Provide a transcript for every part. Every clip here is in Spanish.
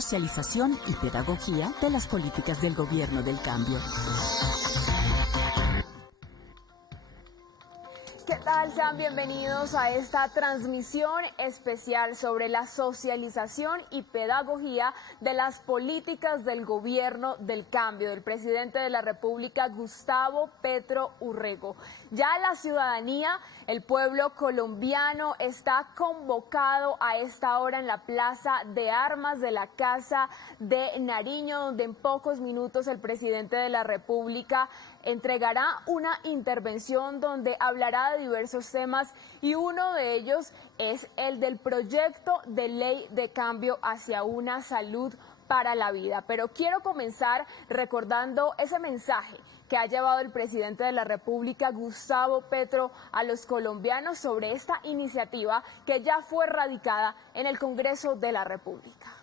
socialización y pedagogía de las políticas del Gobierno del Cambio. ¿Qué tal? Sean bienvenidos a esta transmisión especial sobre la socialización y pedagogía de las políticas del Gobierno del Cambio, del presidente de la República, Gustavo Petro Urrego. Ya la ciudadanía, el pueblo colombiano, está convocado a esta hora en la Plaza de Armas de la Casa de Nariño, donde en pocos minutos el presidente de la República entregará una intervención donde hablará de diversos temas y uno de ellos es el del proyecto de ley de cambio hacia una salud para la vida. Pero quiero comenzar recordando ese mensaje que ha llevado el presidente de la República, Gustavo Petro, a los colombianos sobre esta iniciativa que ya fue radicada en el Congreso de la República.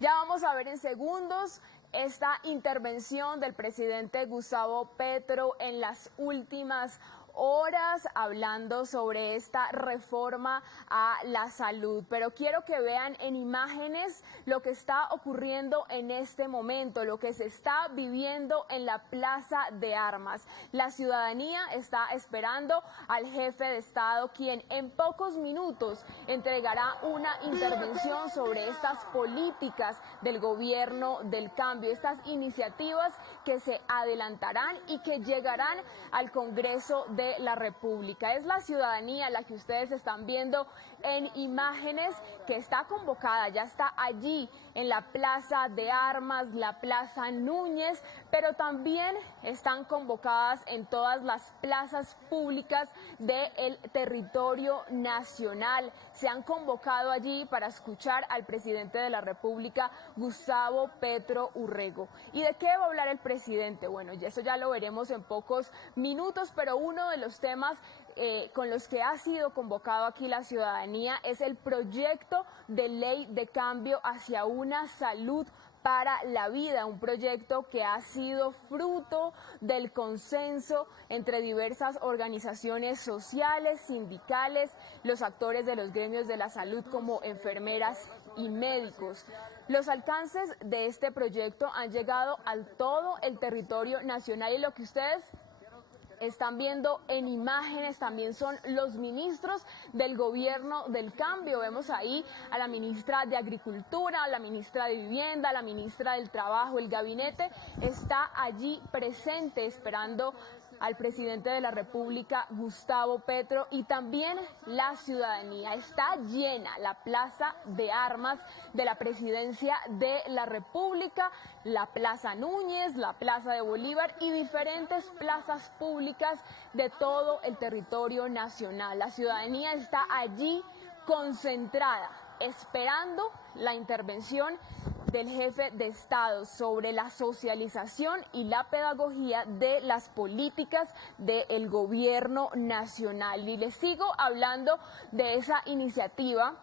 Ya vamos a ver en segundos esta intervención del presidente Gustavo Petro en las últimas horas hablando sobre esta reforma a la salud, pero quiero que vean en imágenes lo que está ocurriendo en este momento, lo que se está viviendo en la Plaza de Armas. La ciudadanía está esperando al jefe de Estado, quien en pocos minutos entregará una intervención sobre estas políticas del Gobierno del Cambio, estas iniciativas que se adelantarán y que llegarán al Congreso de la República. Es la ciudadanía la que ustedes están viendo en imágenes que está convocada, ya está allí en la Plaza de Armas, la Plaza Núñez, pero también están convocadas en todas las plazas públicas del territorio nacional. Se han convocado allí para escuchar al presidente de la República, Gustavo Petro Urrego. ¿Y de qué va a hablar el presidente? Bueno, y eso ya lo veremos en pocos minutos, pero uno de los temas con los que ha sido convocado aquí la ciudadanía es el proyecto de ley de cambio hacia una salud para la vida, un proyecto que ha sido fruto del consenso entre diversas organizaciones sociales, sindicales, los actores de los gremios de la salud como enfermeras y médicos. Los alcances de este proyecto han llegado a todo el territorio nacional y lo que ustedes están viendo en imágenes también son los ministros del Gobierno del Cambio. Vemos ahí a la ministra de Agricultura, a la ministra de Vivienda, a la ministra del Trabajo. El gabinete está allí presente esperando al presidente de la República, Gustavo Petro, y también la ciudadanía. Está llena la Plaza de Armas de la Presidencia de la República, la Plaza Núñez, la Plaza de Bolívar y diferentes plazas públicas de todo el territorio nacional. La ciudadanía está allí concentrada, esperando la intervención del jefe de Estado sobre la socialización y la pedagogía de las políticas del Gobierno nacional. Y les sigo hablando de esa iniciativa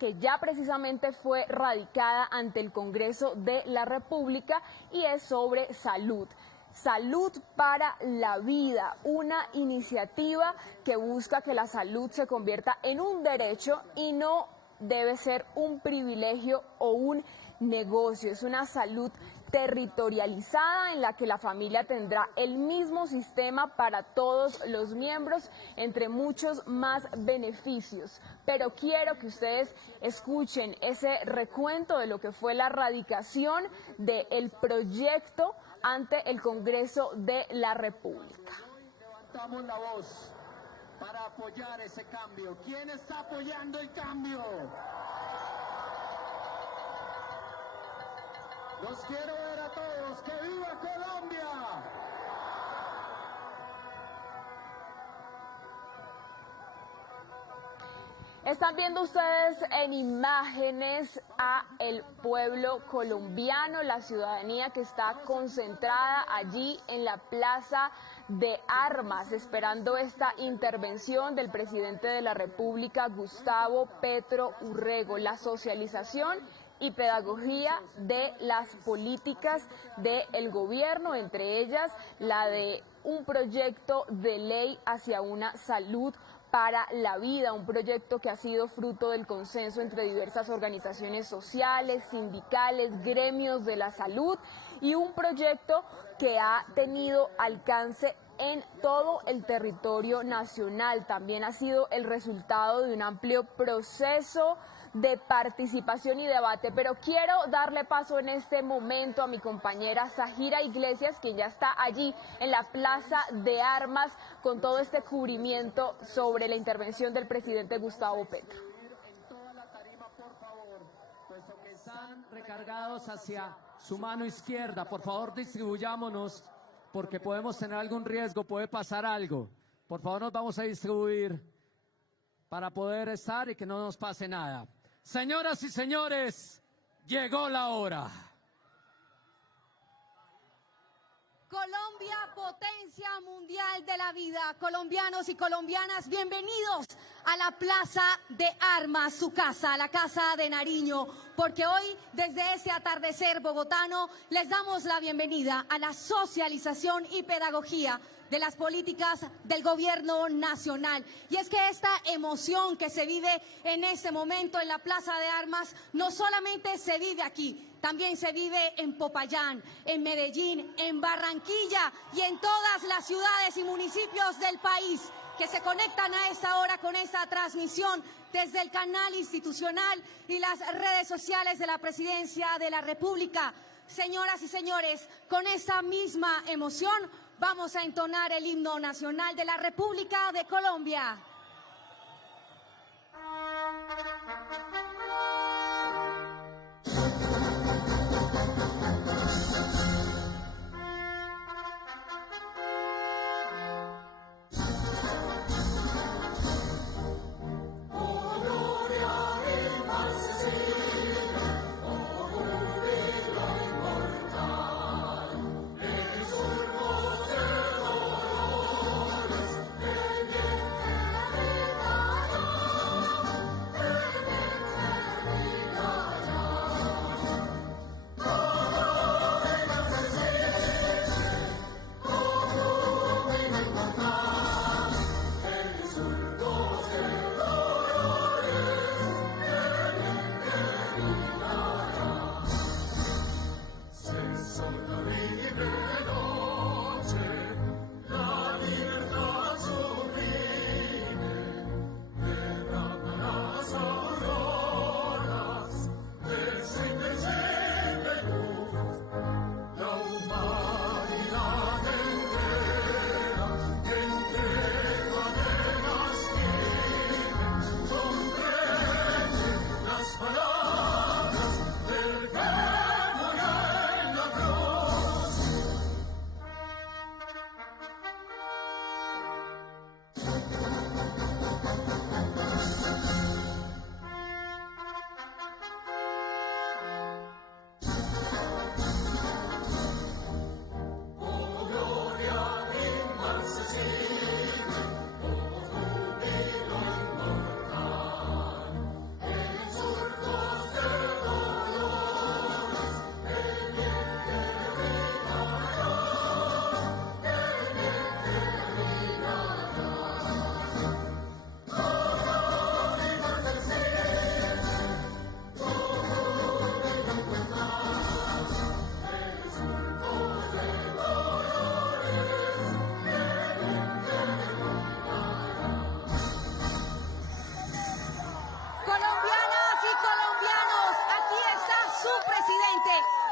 que ya precisamente fue radicada ante el Congreso de la República y es sobre salud. Salud para la vida, una iniciativa que busca que la salud se convierta en un derecho y no debe ser un privilegio o un negocio. Es una salud territorializada en la que la familia tendrá el mismo sistema para todos los miembros, entre muchos más beneficios. Pero quiero que ustedes escuchen ese recuento de lo que fue la radicación del proyecto ante el Congreso de la República. Levantamos la voz para apoyar ese cambio. ¿Quién está apoyando el cambio? Los quiero ver a todos. ¡Que viva Colombia! Están viendo ustedes en imágenes a el pueblo colombiano, la ciudadanía que está concentrada allí en la Plaza de Armas, esperando esta intervención del presidente de la República, Gustavo Petro Urrego, la socialización y pedagogía de las políticas del gobierno, entre ellas la de un proyecto de ley hacia una salud para la vida, un proyecto que ha sido fruto del consenso entre diversas organizaciones sociales, sindicales, gremios de la salud, y un proyecto que ha tenido alcance en todo el territorio nacional. También ha sido el resultado de un amplio proceso de participación y debate, pero quiero darle paso en este momento a mi compañera Zahira Iglesias, quien ya está allí en la Plaza de Armas con todo este cubrimiento sobre la intervención del presidente Gustavo Petro. Están recargados hacia su mano izquierda, por favor distribuyámonos porque podemos tener algún riesgo, puede pasar algo. Por favor nos vamos a distribuir para poder estar y que no nos pase nada. Señoras y señores, llegó la hora. Colombia, potencia mundial de la vida. Colombianos y colombianas, bienvenidos a la Plaza de Armas, su casa, la Casa de Nariño, porque hoy, desde ese atardecer bogotano, les damos la bienvenida a la socialización y pedagogía de las políticas del gobierno nacional. Y es que esta emoción que se vive en este momento en la Plaza de Armas no solamente se vive aquí, también se vive en Popayán, en Medellín, en Barranquilla y en todas las ciudades y municipios del país que se conectan a esta hora con esta transmisión desde el canal institucional y las redes sociales de la Presidencia de la República. Señoras y señores, con esta misma emoción vamos a entonar el himno nacional de la República de Colombia.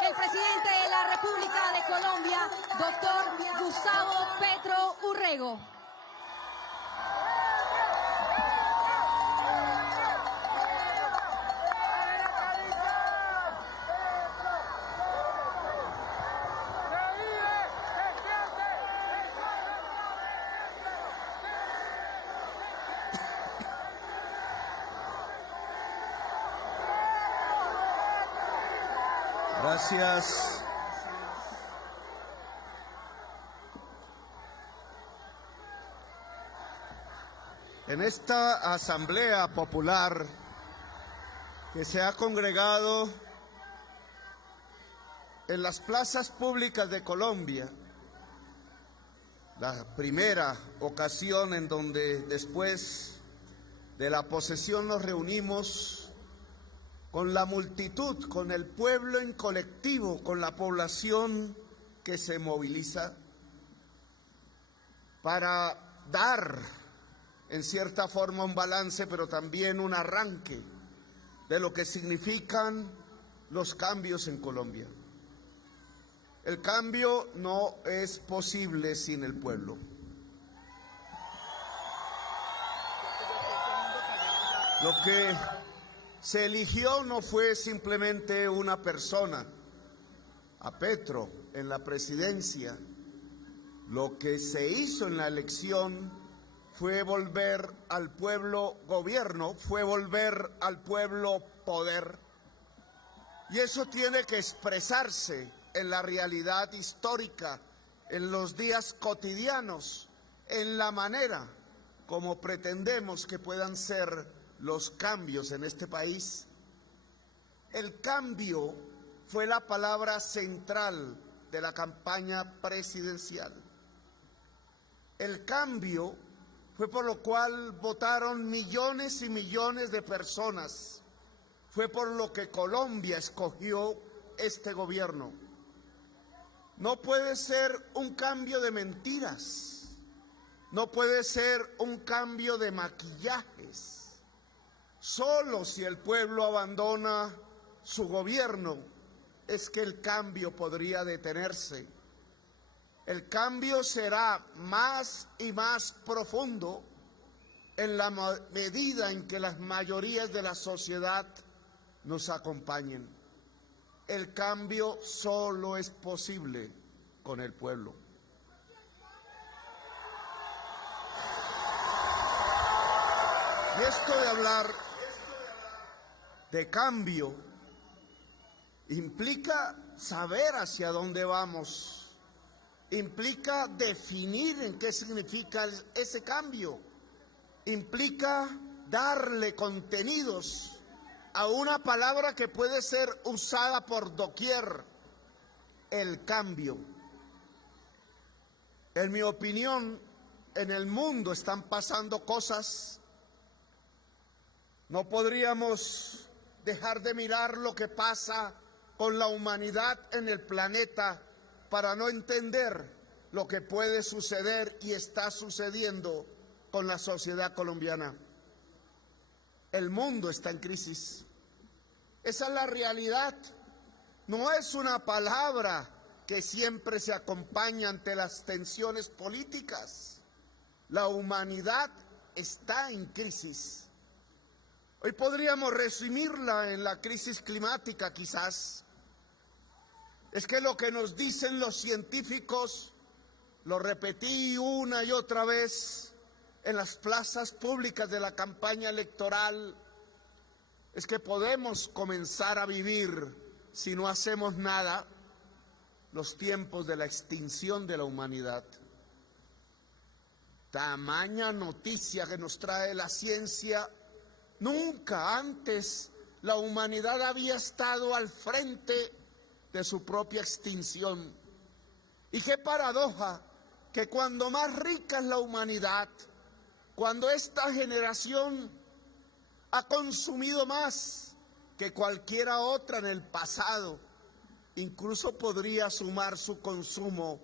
El presidente de la República de Colombia, doctor Gustavo Petro Urrego. Gracias. En esta asamblea popular que se ha congregado en las plazas públicas de Colombia, la primera ocasión en donde después de la posesión nos reunimos con la multitud, con el pueblo en colectivo, con la población que se moviliza para dar en cierta forma un balance, pero también un arranque de lo que significan los cambios en Colombia. El cambio no es posible sin el pueblo. Lo que se eligió no fue simplemente una persona, a Petro, en la presidencia. Lo que se hizo en la elección fue volver al pueblo gobierno, fue volver al pueblo poder. Y eso tiene que expresarse en la realidad histórica, en los días cotidianos, en la manera como pretendemos que puedan ser los cambios en este país. El cambio fue la palabra central de la campaña presidencial. El cambio fue por lo cual votaron millones y millones de personas. Fue por lo que Colombia escogió este gobierno. No puede ser un cambio de mentiras. No puede ser un cambio de maquillajes. Solo si el pueblo abandona su gobierno es que el cambio podría detenerse. El cambio será más y más profundo en la medida en que las mayorías de la sociedad nos acompañen. El cambio solo es posible con el pueblo. Y esto de hablar de cambio implica saber hacia dónde vamos. Implica definir en qué significa ese cambio. Implica darle contenidos a una palabra que puede ser usada por doquier: el cambio. En mi opinión, en el mundo están pasando cosas. No podríamos dejar de mirar lo que pasa con la humanidad en el planeta para no entender lo que puede suceder y está sucediendo con la sociedad colombiana. El mundo está en crisis. Esa es la realidad. No es una palabra que siempre se acompaña ante las tensiones políticas. La humanidad está en crisis. Hoy podríamos resumirla en la crisis climática, quizás. Es que lo que nos dicen los científicos, lo repetí una y otra vez en las plazas públicas de la campaña electoral, es que podemos comenzar a vivir, si no hacemos nada, los tiempos de la extinción de la humanidad. Tamaña noticia que nos trae la ciencia. Nunca antes la humanidad había estado al frente de su propia extinción. Y qué paradoja que cuando más rica es la humanidad, cuando esta generación ha consumido más que cualquiera otra en el pasado, incluso podría sumar su consumo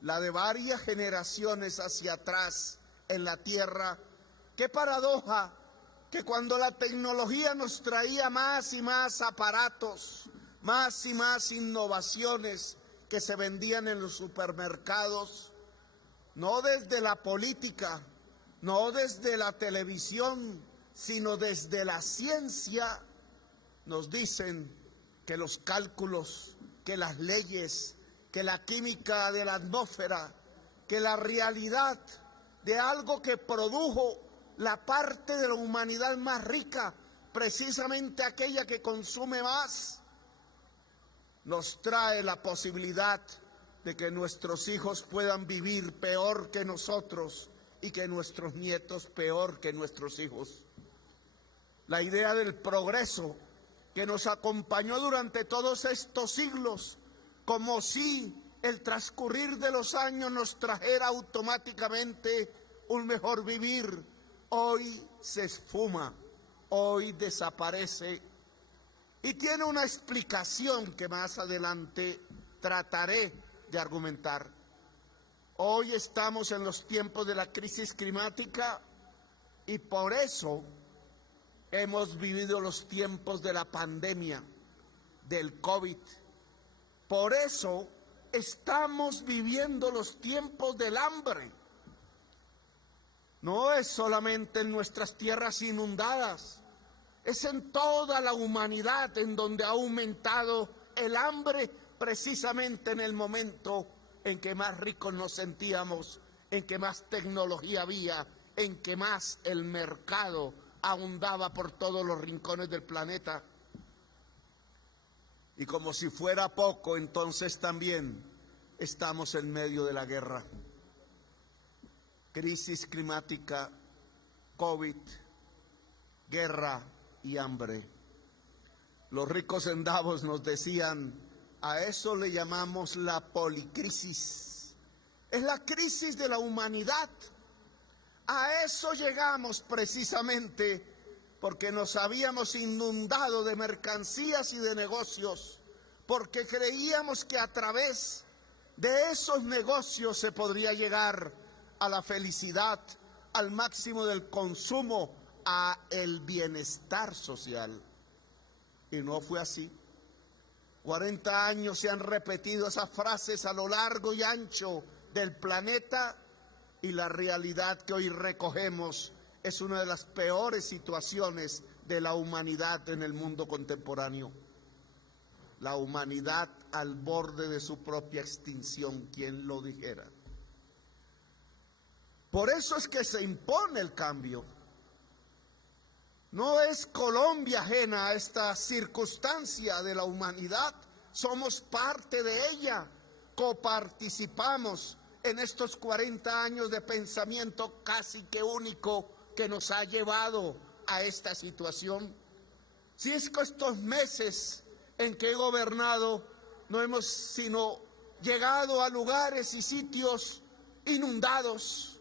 la de varias generaciones hacia atrás en la tierra. Qué paradoja que cuando la tecnología nos traía más y más aparatos, más y más innovaciones que se vendían en los supermercados, no desde la política, no desde la televisión, sino desde la ciencia, nos dicen que los cálculos, que las leyes, que la química de la atmósfera, que la realidad de algo que produjo la parte de la humanidad más rica, precisamente aquella que consume más, nos trae la posibilidad de que nuestros hijos puedan vivir peor que nosotros y que nuestros nietos peor que nuestros hijos. La idea del progreso que nos acompañó durante todos estos siglos, como si el transcurrir de los años nos trajera automáticamente un mejor vivir, hoy se esfuma, hoy desaparece y tiene una explicación que más adelante trataré de argumentar. Hoy estamos en los tiempos de la crisis climática y por eso hemos vivido los tiempos de la pandemia, del COVID. Por eso estamos viviendo los tiempos del hambre. No es solamente en nuestras tierras inundadas, es en toda la humanidad en donde ha aumentado el hambre precisamente en el momento en que más ricos nos sentíamos, en que más tecnología había, en que más el mercado ahondaba por todos los rincones del planeta. Y como si fuera poco, entonces también estamos en medio de la guerra. Crisis climática, COVID, guerra y hambre. Los ricos en Davos nos decían, a eso le llamamos la policrisis. Es la crisis de la humanidad. A eso llegamos precisamente porque nos habíamos inundado de mercancías y de negocios, porque creíamos que a través de esos negocios se podría llegar a la felicidad, al máximo del consumo, a el bienestar social. Y no fue así. 40 años se han repetido esas frases a lo largo y ancho del planeta y la realidad que hoy recogemos es una de las peores situaciones de la humanidad en el mundo contemporáneo. La humanidad al borde de su propia extinción, ¿quién lo dijera? Por eso es que se impone el cambio. No es Colombia ajena a esta circunstancia de la humanidad, somos parte de ella, coparticipamos en estos 40 años de pensamiento casi que único que nos ha llevado a esta situación. Si es que estos meses en que he gobernado no hemos sino llegado a lugares y sitios inundados,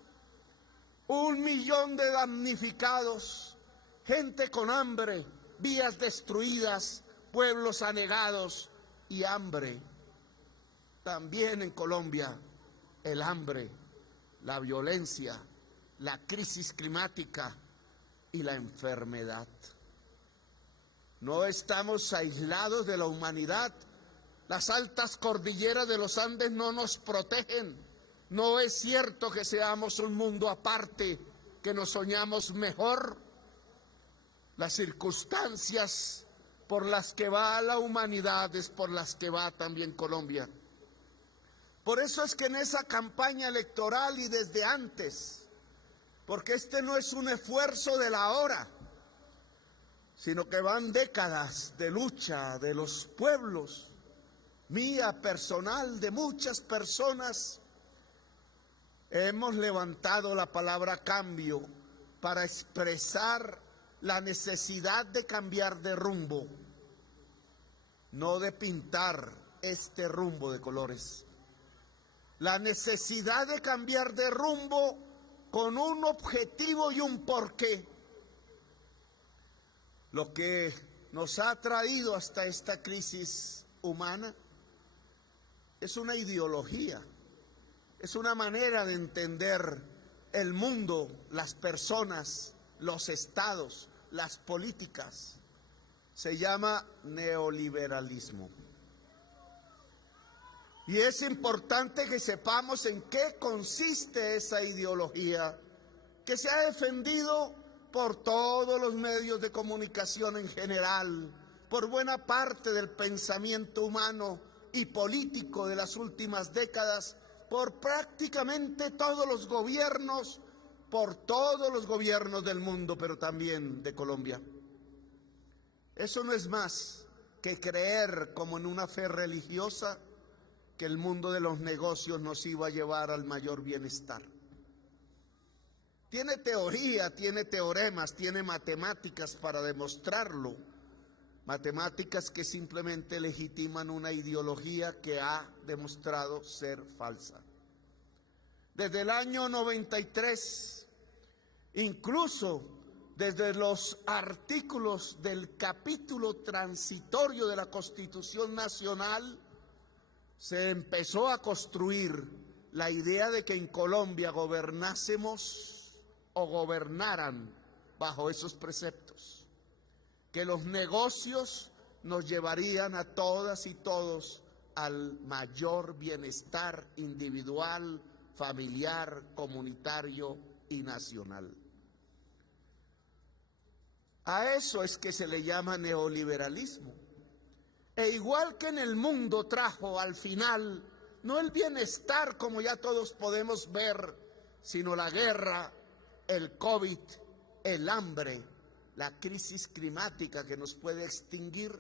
1 millón de damnificados, gente con hambre, vías destruidas, pueblos anegados y hambre. También en Colombia el hambre, la violencia, la crisis climática y la enfermedad. No estamos aislados de la humanidad. Las altas cordilleras de los Andes no nos protegen. No es cierto que seamos un mundo aparte, que nos soñamos mejor. Las circunstancias por las que va la humanidad es por las que va también Colombia. Por eso es que en esa campaña electoral y desde antes, porque este no es un esfuerzo de la hora, sino que van décadas de lucha de los pueblos, mía personal, de muchas personas, hemos levantado la palabra cambio para expresar la necesidad de cambiar de rumbo, no de pintar este rumbo de colores. La necesidad de cambiar de rumbo con un objetivo y un porqué. Lo que nos ha traído hasta esta crisis humana es una ideología, es una manera de entender el mundo, las personas, los estados, las políticas. Se llama neoliberalismo. Y es importante que sepamos en qué consiste esa ideología que se ha defendido por todos los medios de comunicación en general, por buena parte del pensamiento humano y político de las últimas décadas, por prácticamente todos los gobiernos, por todos los gobiernos del mundo, pero también de Colombia. Eso no es más que creer, como en una fe religiosa, que el mundo de los negocios nos iba a llevar al mayor bienestar. Tiene teoría, tiene teoremas, tiene matemáticas para demostrarlo, matemáticas que simplemente legitiman una ideología que ha demostrado ser falsa. Desde el año 93, incluso desde los artículos del capítulo transitorio de la Constitución Nacional, se empezó a construir la idea de que en Colombia gobernásemos o gobernaran bajo esos preceptos, que los negocios nos llevarían a todas y todos al mayor bienestar individual, familiar, comunitario y nacional. A eso es que se le llama neoliberalismo. E igual que en el mundo trajo al final no el bienestar como ya todos podemos ver, sino la guerra, el COVID, el hambre, la crisis climática que nos puede extinguir,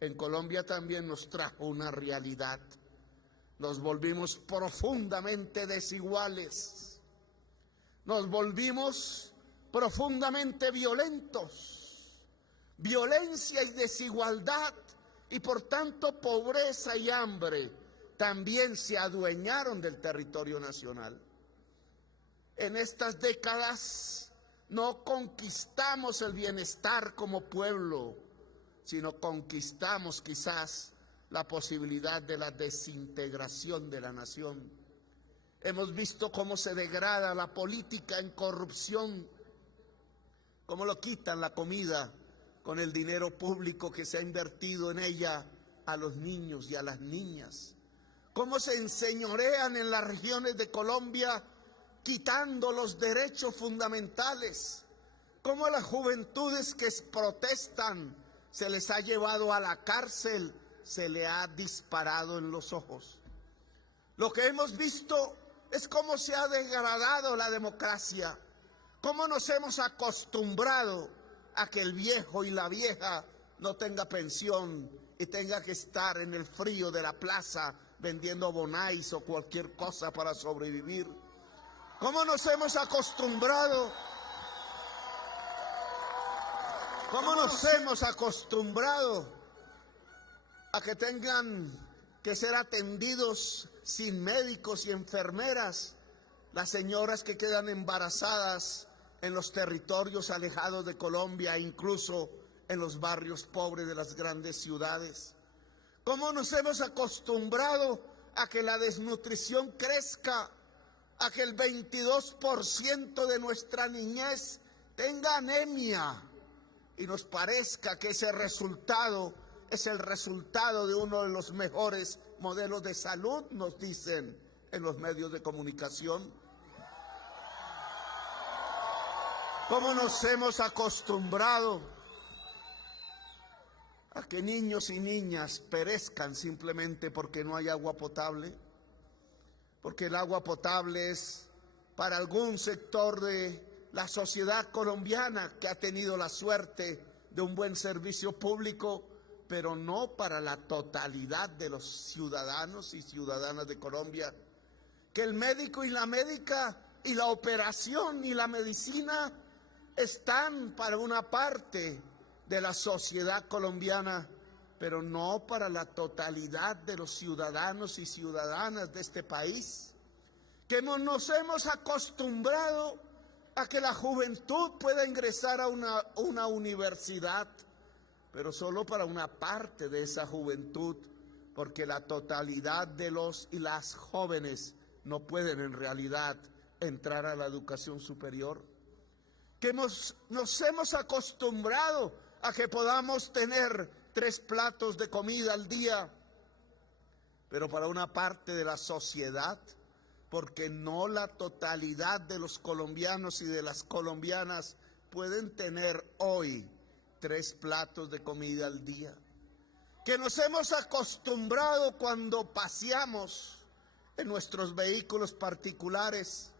en Colombia también nos trajo una realidad. Nos volvimos profundamente desiguales, nos volvimos profundamente violentos, violencia y desigualdad y por tanto pobreza y hambre también se adueñaron del territorio nacional. En estas décadas no conquistamos el bienestar como pueblo, sino conquistamos quizás la posibilidad de la desintegración de la nación. Hemos visto cómo se degrada la política en corrupción, cómo lo quitan la comida con el dinero público que se ha invertido en ella a los niños y a las niñas, cómo se enseñorean en las regiones de Colombia quitando los derechos fundamentales, cómo a las juventudes que protestan se les ha llevado a la cárcel, se le ha disparado en los ojos. Lo que hemos visto es cómo se ha degradado la democracia, cómo nos hemos acostumbrado a que el viejo y la vieja no tenga pensión y tenga que estar en el frío de la plaza vendiendo bonais o cualquier cosa para sobrevivir. ¿Cómo nos hemos acostumbrado? ¿Cómo nos hemos acostumbrado a que tengan que ser atendidos sin médicos y enfermeras las señoras que quedan embarazadas en los territorios alejados de Colombia e incluso en los barrios pobres de las grandes ciudades? ¿Cómo nos hemos acostumbrado a que la desnutrición crezca, a que el 22% de nuestra niñez tenga anemia y nos parezca que ese resultado es el resultado de uno de los mejores modelos de salud, nos dicen en los medios de comunicación? ¿Cómo nos hemos acostumbrado a que niños y niñas perezcan simplemente porque no hay agua potable? Porque el agua potable es para algún sector de la sociedad colombiana que ha tenido la suerte de un buen servicio público, pero no para la totalidad de los ciudadanos y ciudadanas de Colombia. Que el médico y la médica y la operación y la medicina están para una parte de la sociedad colombiana, pero no para la totalidad de los ciudadanos y ciudadanas de este país. Que nos hemos acostumbrado a que la juventud pueda ingresar a una universidad, pero solo para una parte de esa juventud, porque la totalidad de los y las jóvenes no pueden en realidad entrar a la educación superior. Que nos hemos acostumbrado a que podamos tener 3 platos de comida al día, pero para una parte de la sociedad, porque no la totalidad de los colombianos y de las colombianas pueden tener hoy 3 platos de comida al día. Que nos hemos acostumbrado cuando paseamos en nuestros vehículos particulares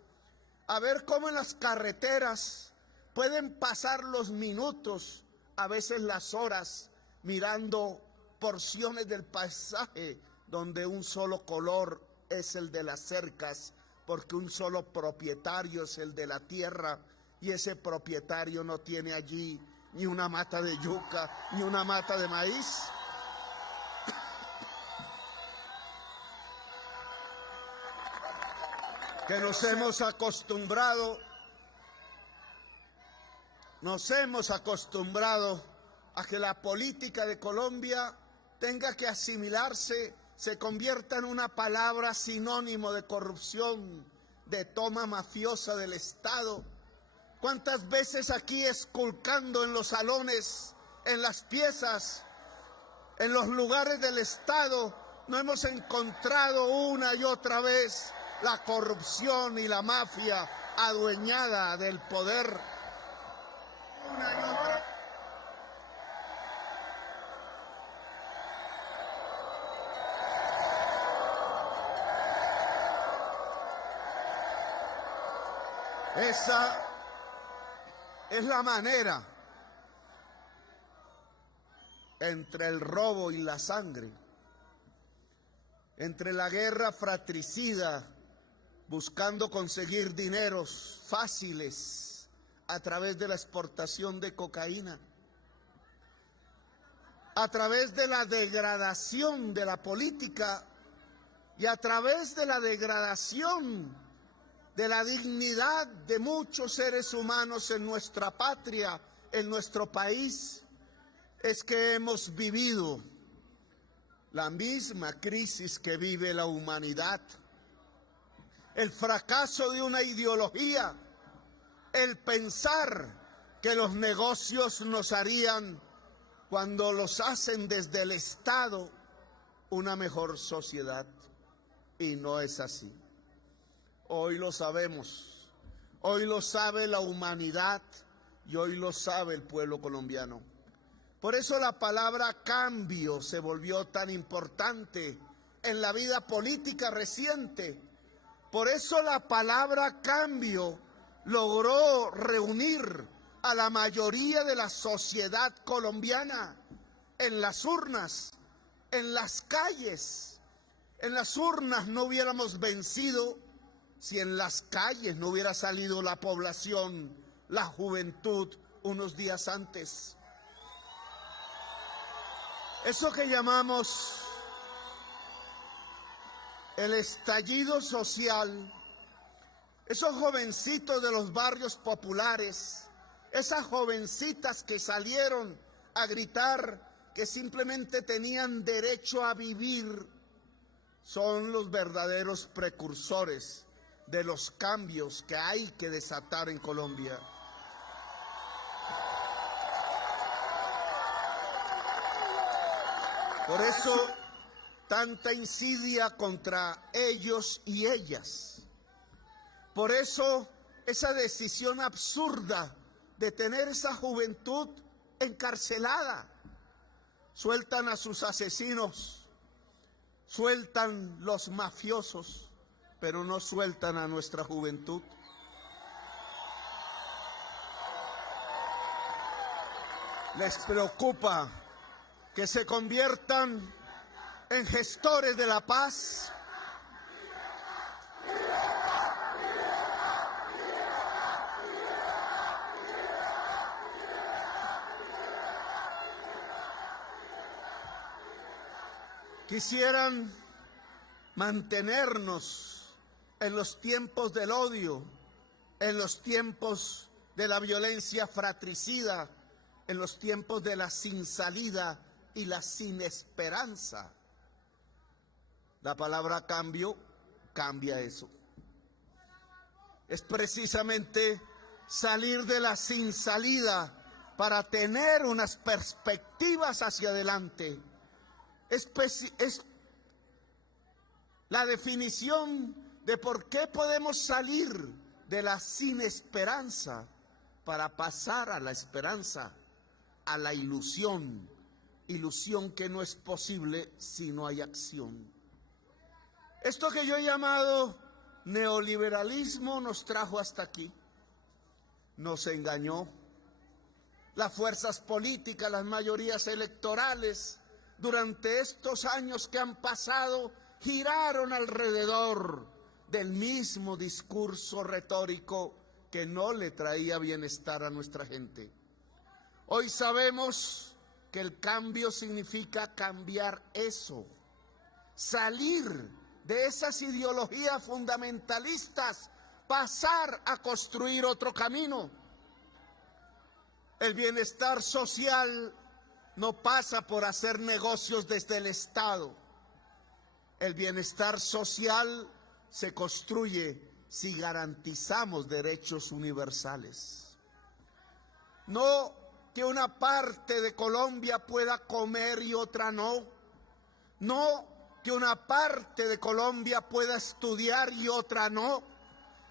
a ver cómo en las carreteras pueden pasar los minutos, a veces las horas, mirando porciones del paisaje donde un solo color es el de las cercas, porque un solo propietario es el de la tierra y ese propietario no tiene allí ni una mata de yuca, ni una mata de maíz. Que nos hemos acostumbrado a que la política de Colombia tenga que asimilarse, se convierta en una palabra sinónimo de corrupción, de toma mafiosa del Estado. ¿Cuántas veces aquí esculcando en los salones, en las piezas, en los lugares del Estado, no hemos encontrado una y otra vez la corrupción y la mafia adueñada del poder? Una y otra. Esa es la manera entre el robo y la sangre, entre la guerra fratricida, buscando conseguir dineros fáciles a través de la exportación de cocaína, a través de la degradación de la política y a través de la degradación de la dignidad de muchos seres humanos en nuestra patria, en nuestro país, es que hemos vivido la misma crisis que vive la humanidad. El fracaso de una ideología, el pensar que los negocios nos harían, cuando los hacen desde el Estado, una mejor sociedad. Y no es así. Hoy lo sabemos, hoy lo sabe la humanidad y hoy lo sabe el pueblo colombiano. Por eso la palabra cambio se volvió tan importante en la vida política reciente. Por eso la palabra cambio logró reunir a la mayoría de la sociedad colombiana en las urnas, en las calles. En las urnas no hubiéramos vencido si en las calles no hubiera salido la población, la juventud, unos días antes. Eso que llamamos el estallido social, esos jovencitos de los barrios populares, esas jovencitas que salieron a gritar que simplemente tenían derecho a vivir, son los verdaderos precursores de los cambios que hay que desatar en Colombia. Por eso, tanta insidia contra ellos y ellas. Por eso, esa decisión absurda de tener esa juventud encarcelada. Sueltan a sus asesinos, sueltan los mafiosos, pero no sueltan a nuestra juventud. Les preocupa que se conviertan en gestores de la paz. Quisieran mantenernos en los tiempos del odio, en los tiempos de la violencia fratricida, en los tiempos de la sin salida y la sin esperanza. La palabra cambio cambia eso. Es precisamente salir de la sin salida para tener unas perspectivas hacia adelante. Es la definición de por qué podemos salir de la sin esperanza para pasar a la esperanza, a la ilusión, ilusión que no es posible si no hay acción. Esto que yo he llamado neoliberalismo nos trajo hasta aquí, nos engañó. Las fuerzas políticas, las mayorías electorales, durante estos años que han pasado, giraron alrededor del mismo discurso retórico que no le traía bienestar a nuestra gente. Hoy sabemos que el cambio significa cambiar eso, salir de esas ideologías fundamentalistas, pasar a construir otro camino. El bienestar social no pasa por hacer negocios desde el Estado. El bienestar social se construye si garantizamos derechos universales. No que una parte de Colombia pueda comer y otra no. No que una parte de Colombia pueda estudiar y otra no.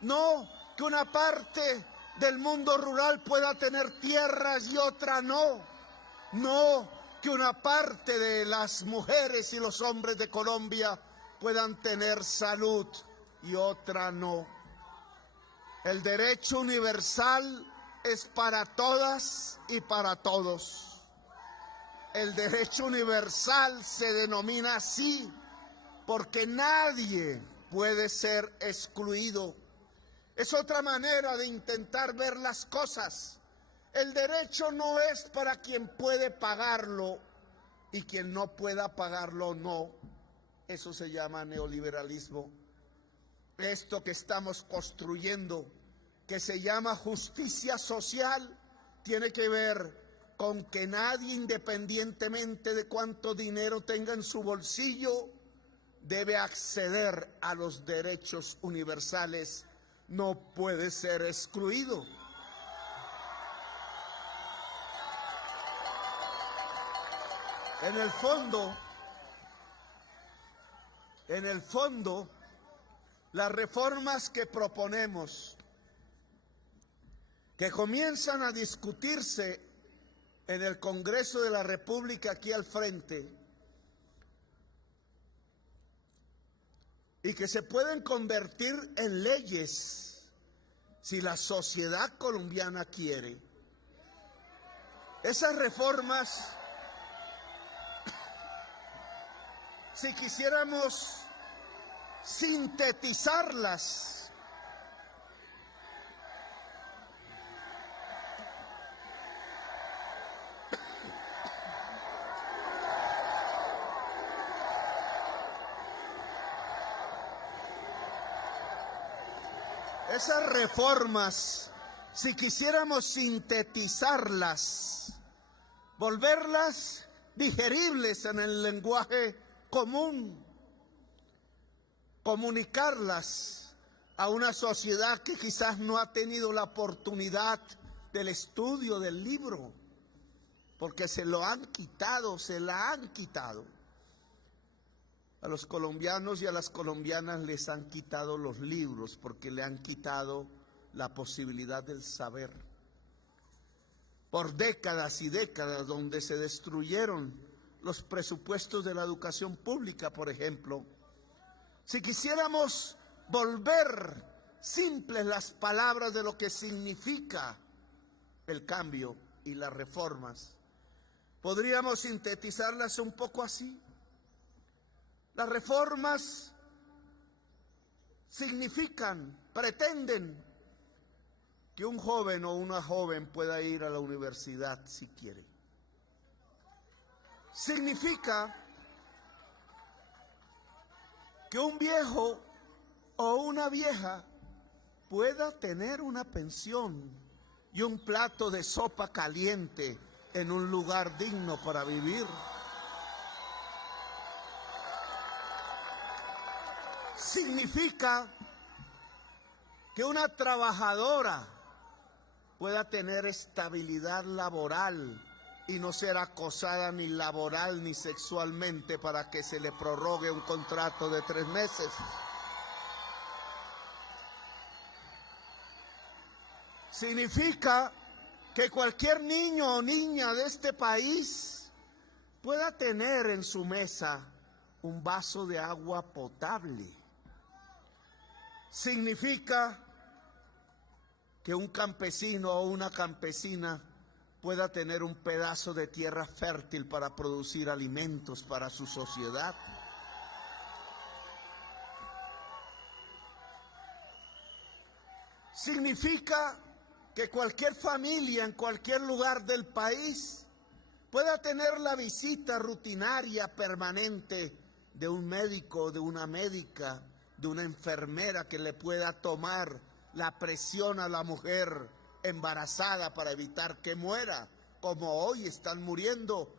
No que una parte del mundo rural pueda tener tierras y otra no. No que una parte de las mujeres y los hombres de Colombia puedan tener salud y otra no. El derecho universal es para todas y para todos. El derecho universal se denomina así porque nadie puede ser excluido. Es otra manera de intentar ver las cosas. El derecho no es para quien puede pagarlo y quien no pueda pagarlo no. Eso se llama neoliberalismo. Esto que estamos construyendo, que se llama justicia social, tiene que ver con que nadie, independientemente de cuánto dinero tenga en su bolsillo, debe acceder a los derechos universales. No puede ser excluido. En el fondo, las reformas que proponemos, que comienzan a discutirse en el Congreso de la República aquí al frente, y que se pueden convertir en leyes si la sociedad colombiana quiere. Esas reformas, si quisiéramos sintetizarlas, esas reformas, si quisiéramos sintetizarlas, volverlas digeribles en el lenguaje común, comunicarlas a una sociedad que quizás no ha tenido la oportunidad del estudio del libro, porque se lo han quitado, se la han quitado. A los colombianos y a las colombianas les han quitado los libros porque le han quitado la posibilidad del saber. Por décadas y décadas donde se destruyeron los presupuestos de la educación pública, por ejemplo, si quisiéramos volver simples las palabras de lo que significa el cambio y las reformas, podríamos sintetizarlas un poco así. Las reformas significan, pretenden que un joven o una joven pueda ir a la universidad si quiere. Significa que un viejo o una vieja pueda tener una pensión y un plato de sopa caliente en un lugar digno para vivir. Significa que una trabajadora pueda tener estabilidad laboral y no ser acosada ni laboral ni sexualmente para que se le prorrogue un contrato de 3 meses. Significa que cualquier niño o niña de este país pueda tener en su mesa un vaso de agua potable. Significa que un campesino o una campesina pueda tener un pedazo de tierra fértil para producir alimentos para su sociedad. Significa que cualquier familia en cualquier lugar del país pueda tener la visita rutinaria permanente de un médico, de una médica, de una enfermera que le pueda tomar la presión a la mujer embarazada para evitar que muera, como hoy están muriendo,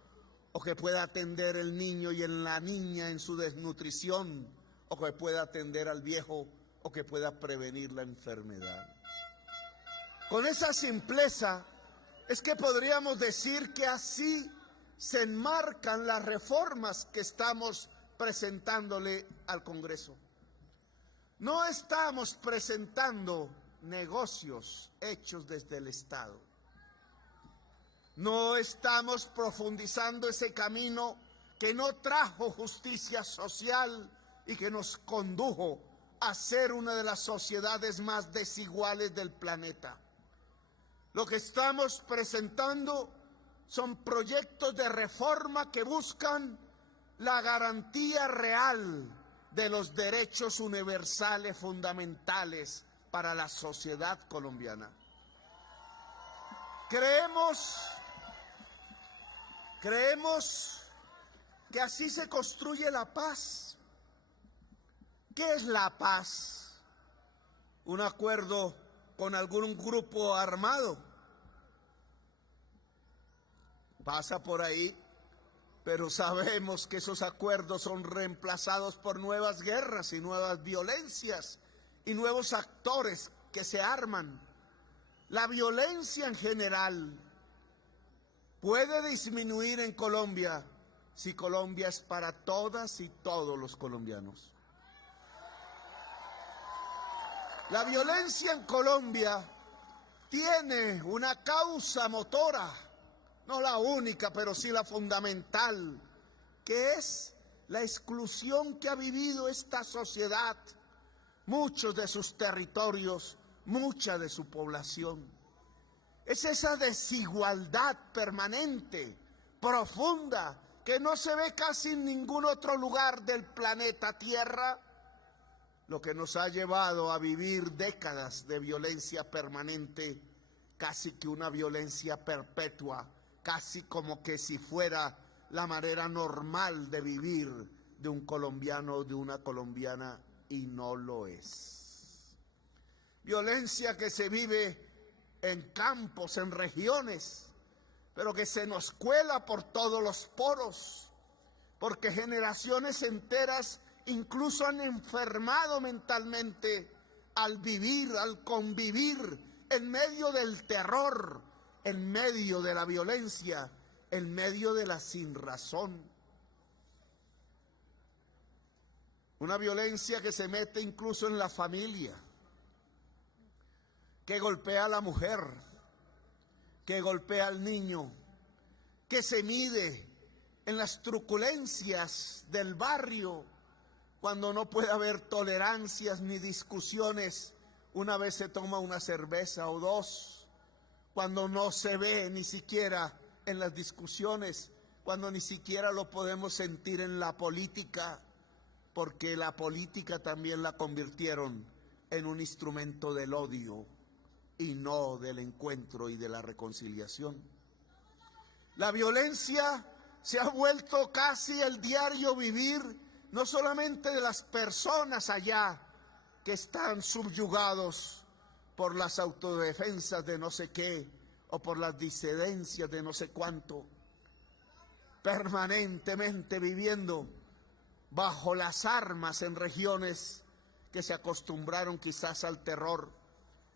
o que pueda atender el niño y en la niña en su desnutrición, o que pueda atender al viejo, o que pueda prevenir la enfermedad. Con esa simpleza es que podríamos decir que así se enmarcan las reformas que estamos presentándole al Congreso. No estamos presentando negocios hechos desde el Estado. No estamos profundizando ese camino que no trajo justicia social y que nos condujo a ser una de las sociedades más desiguales del planeta. Lo que estamos presentando son proyectos de reforma que buscan la garantía real de los derechos universales fundamentales para la sociedad colombiana. Creemos que así se construye la paz. ¿Qué es la paz? ¿Un acuerdo con algún grupo armado? Pasa por ahí, pero sabemos que esos acuerdos son reemplazados por nuevas guerras y nuevas violencias y nuevos actores que se arman. La violencia en general puede disminuir en Colombia si Colombia es para todas y todos los colombianos. La violencia en Colombia tiene una causa motora, no la única, pero sí la fundamental, que es la exclusión que ha vivido esta sociedad, muchos de sus territorios, mucha de su población. Es esa desigualdad permanente, profunda, que no se ve casi en ningún otro lugar del planeta Tierra, lo que nos ha llevado a vivir décadas de violencia permanente, casi que una violencia perpetua, casi como que si fuera la manera normal de vivir de un colombiano o de una colombiana, y no lo es. Violencia que se vive en campos, en regiones, pero que se nos cuela por todos los poros, porque generaciones enteras incluso han enfermado mentalmente al vivir, al convivir en medio del terror, en medio de la violencia, en medio de la sinrazón. Una violencia que se mete incluso en la familia, que golpea a la mujer, que golpea al niño, que se mide en las truculencias del barrio, cuando no puede haber tolerancias ni discusiones. Una vez se toma una cerveza o dos, cuando no se ve ni siquiera en las discusiones, cuando ni siquiera lo podemos sentir en la política, porque la política también la convirtieron en un instrumento del odio y no del encuentro y de la reconciliación. La violencia se ha vuelto casi el diario vivir, no solamente de las personas allá que están subyugados por las autodefensas de no sé qué o por las disidencias de no sé cuánto, permanentemente viviendo bajo las armas en regiones que se acostumbraron quizás al terror.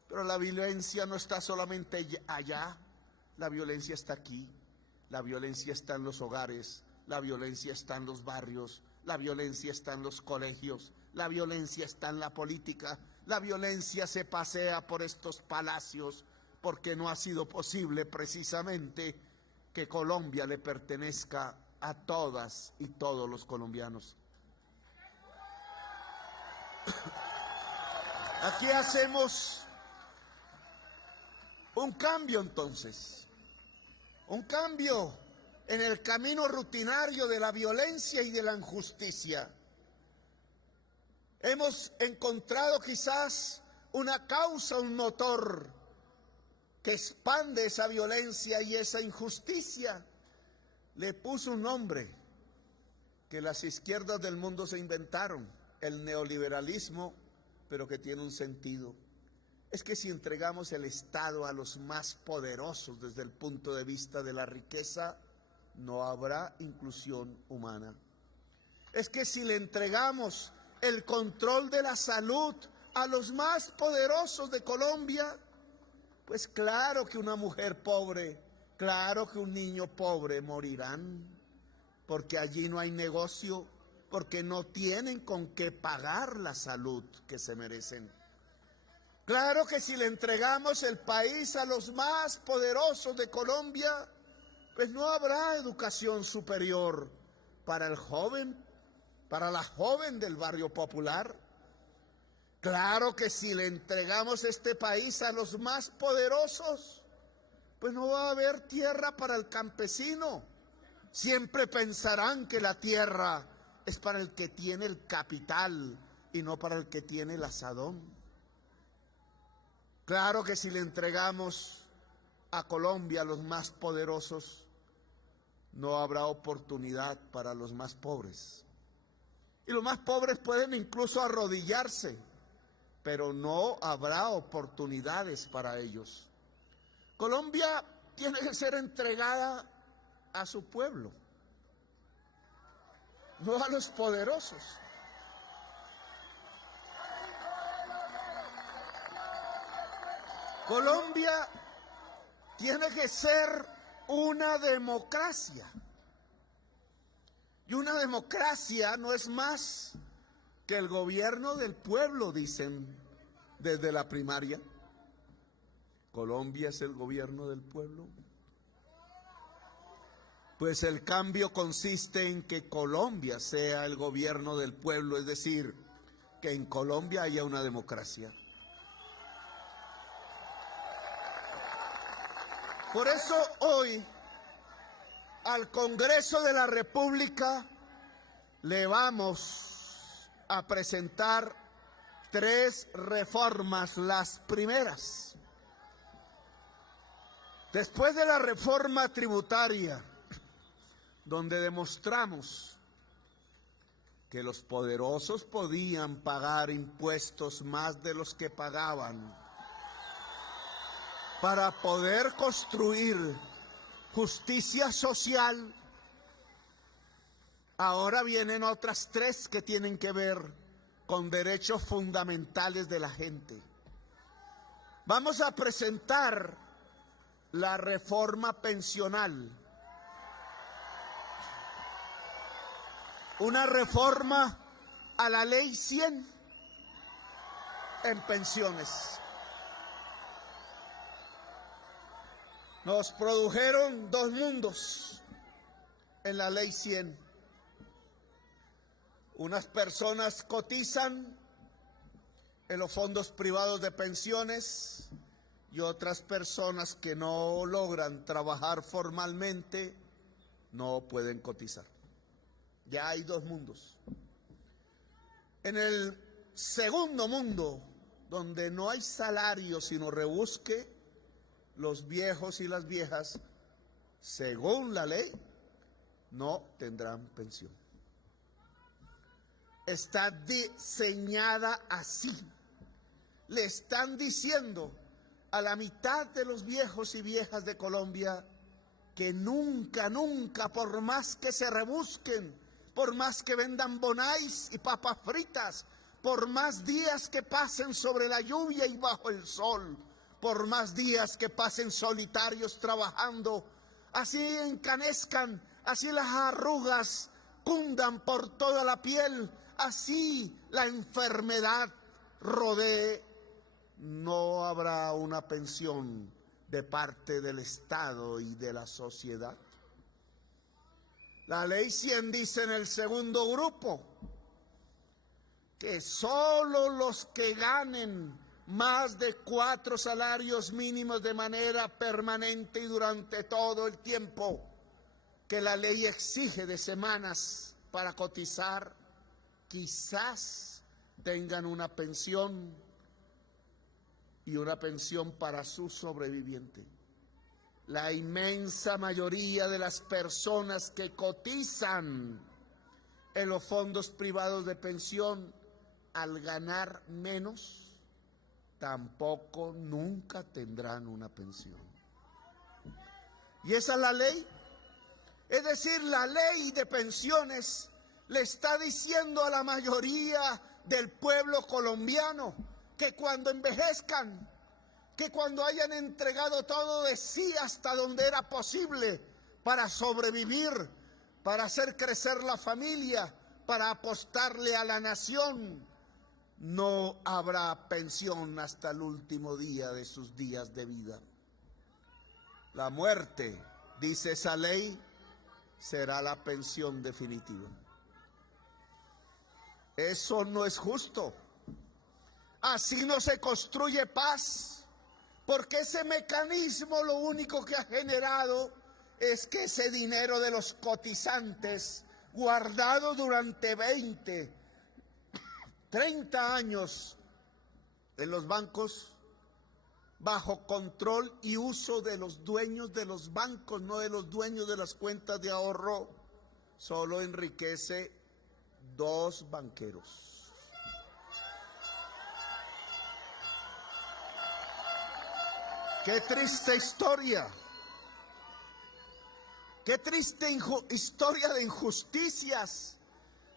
Pero la violencia no está solamente allá, la violencia está aquí, la violencia está en los hogares, la violencia está en los barrios, la violencia está en los colegios, la violencia está en la política, la violencia se pasea por estos palacios porque no ha sido posible precisamente que Colombia le pertenezca a todas y todos los colombianos. Aquí hacemos un cambio entonces, un cambio en el camino rutinario de la violencia y de la injusticia. Hemos encontrado quizás una causa, un motor, que expande esa violencia y esa injusticia, le puso un nombre que las izquierdas del mundo se inventaron, el neoliberalismo, pero que tiene un sentido. Es que si entregamos el Estado a los más poderosos desde el punto de vista de la riqueza, no habrá inclusión humana. Es que si le entregamos el control de la salud a los más poderosos de Colombia, pues claro que una mujer pobre, claro que un niño pobre morirán, porque allí no hay negocio, porque no tienen con qué pagar la salud que se merecen. Claro que si le entregamos el país a los más poderosos de Colombia, pues no habrá educación superior para el joven, para la joven del barrio popular. Claro que si le entregamos este país a los más poderosos, pues no va a haber tierra para el campesino. Siempre pensarán que la tierra es para el que tiene el capital y no para el que tiene el asadón. Claro que si le entregamos a Colombia a los más poderosos, no habrá oportunidad para los más pobres. Y los más pobres pueden incluso arrodillarse, pero no habrá oportunidades para ellos. Colombia tiene que ser entregada a su pueblo, no a los poderosos. Colombia tiene que ser una democracia. Y una democracia no es más que el gobierno del pueblo, dicen desde la primaria. ¿Colombia es el gobierno del pueblo? Pues el cambio consiste en que Colombia sea el gobierno del pueblo, es decir, que en Colombia haya una democracia. Por eso hoy al Congreso de la República le vamos a presentar 3 reformas. Las primeras, después de la reforma tributaria, donde demostramos que los poderosos podían pagar impuestos más de los que pagaban para poder construir justicia social, ahora vienen otras 3 que tienen que ver con derechos fundamentales de la gente. Vamos a presentar la reforma pensional, una reforma a la ley 100 en pensiones. Nos produjeron 2 mundos en la ley 100. Unas personas cotizan en los fondos privados de pensiones y otras personas que no logran trabajar formalmente no pueden cotizar. Ya hay 2 mundos. En el segundo mundo, donde no hay salario sino rebusque, los viejos y las viejas, según la ley, no tendrán pensión. Está diseñada así. Le están diciendo a la mitad de los viejos y viejas de Colombia que nunca, nunca, por más que se rebusquen, por más que vendan bonais y papas fritas, por más días que pasen sobre la lluvia y bajo el sol, por más días que pasen solitarios trabajando, así encanezcan, así las arrugas cundan por toda la piel, así la enfermedad rodee, no habrá una pensión de parte del Estado y de la sociedad. La ley 100 dice en el segundo grupo que solo los que ganen más de 4 salarios mínimos de manera permanente y durante todo el tiempo que la ley exige de semanas para cotizar, quizás tengan una pensión y una pensión para su sobreviviente. La inmensa mayoría de las personas que cotizan en los fondos privados de pensión, al ganar menos, tampoco nunca tendrán una pensión. Y esa es la ley. Es decir, la ley de pensiones le está diciendo a la mayoría del pueblo colombiano que cuando envejezcan, que cuando hayan entregado todo de sí hasta donde era posible para sobrevivir, para hacer crecer la familia, para apostarle a la nación, no habrá pensión hasta el último día de sus días de vida. La muerte, dice esa ley, será la pensión definitiva. Eso no es justo. Así no se construye paz, porque ese mecanismo lo único que ha generado es que ese dinero de los cotizantes, guardado durante 20, 30 años en los bancos, bajo control y uso de los dueños de los bancos, no de los dueños de las cuentas de ahorro, solo enriquece 2 banqueros. ¡Qué triste historia! ¡Qué triste historia de injusticias!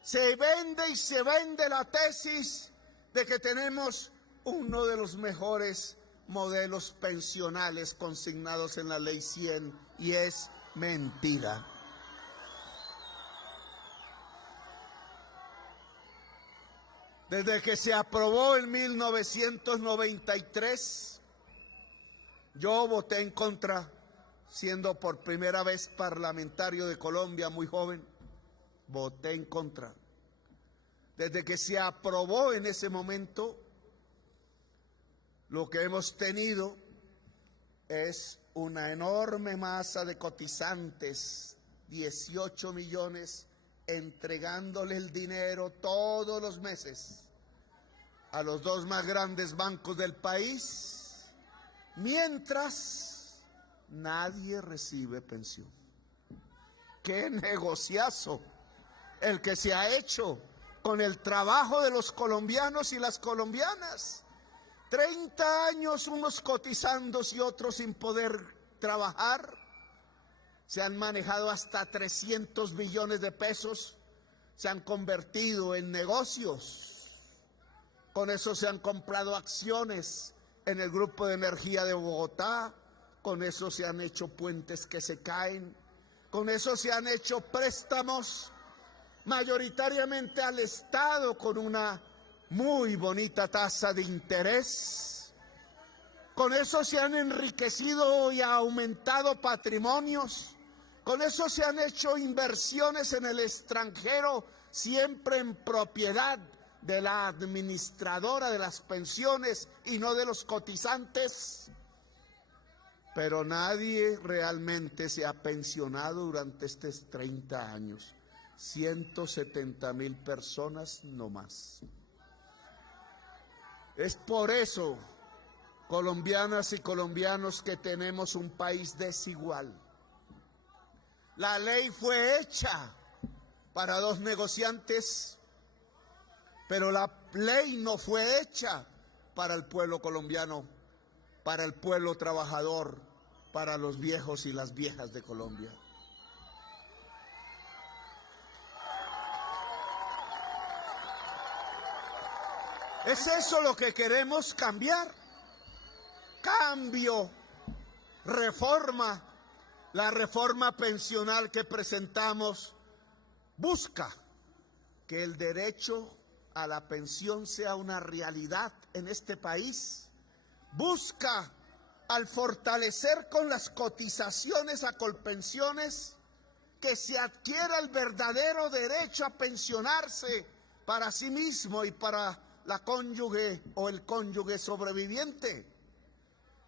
Se vende y se vende la tesis de que tenemos uno de los mejores modelos pensionales consignados en la Ley 100, y es mentira. Desde que se aprobó en 1993, yo voté en contra, siendo por primera vez parlamentario de Colombia, muy joven, voté en contra. Desde que se aprobó en ese momento, lo que hemos tenido es una enorme masa de cotizantes, 18 millones, entregándole el dinero todos los meses a los 2 más grandes bancos del país, mientras nadie recibe pensión. ¡Qué negociazo el que se ha hecho con el trabajo de los colombianos y las colombianas! 30 años unos cotizando y otros sin poder trabajar. Se han manejado hasta 300 billones de pesos, se han convertido en negocios. Con eso se han comprado acciones en el Grupo de Energía de Bogotá, con eso se han hecho puentes que se caen, con eso se han hecho préstamos mayoritariamente al Estado con una muy bonita tasa de interés. Con eso se han enriquecido y aumentado patrimonios. Con eso se han hecho inversiones en el extranjero, siempre en propiedad de la administradora de las pensiones y no de los cotizantes. Pero nadie realmente se ha pensionado durante estos 30 años. 170,000 personas no más. Es por eso, colombianas y colombianos, que tenemos un país desigual. La ley fue hecha para 2 negociantes, pero la ley no fue hecha para el pueblo colombiano, para el pueblo trabajador, para los viejos y las viejas de Colombia. ¿Es eso lo que queremos cambiar? Cambio, reforma. La reforma pensional que presentamos busca que el derecho a la pensión sea una realidad en este país. Busca, al fortalecer con las cotizaciones a Colpensiones, que se adquiera el verdadero derecho a pensionarse para sí mismo y para la cónyuge o el cónyuge sobreviviente.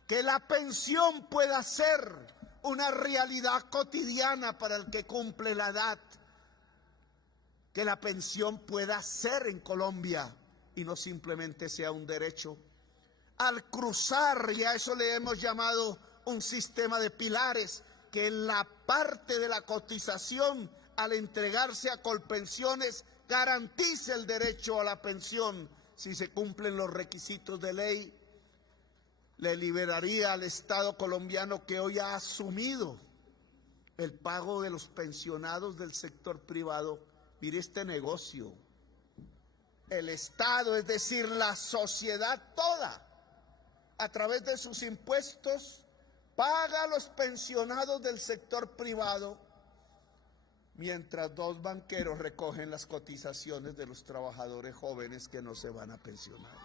Que la pensión pueda ser una realidad cotidiana para el que cumple la edad. Que la pensión pueda ser en Colombia y no simplemente sea un derecho. al cruzar, y a eso le hemos llamado un sistema de pilares, que la parte de la cotización al entregarse a Colpensiones garantice el derecho a la pensión si se cumplen los requisitos de ley, le liberaría al Estado colombiano, que hoy ha asumido el pago de los pensionados del sector privado. Mire este negocio. El Estado, es decir, la sociedad toda, a través de sus impuestos, paga a los pensionados del sector privado, mientras dos banqueros recogen las cotizaciones de los trabajadores jóvenes que no se van a pensionar.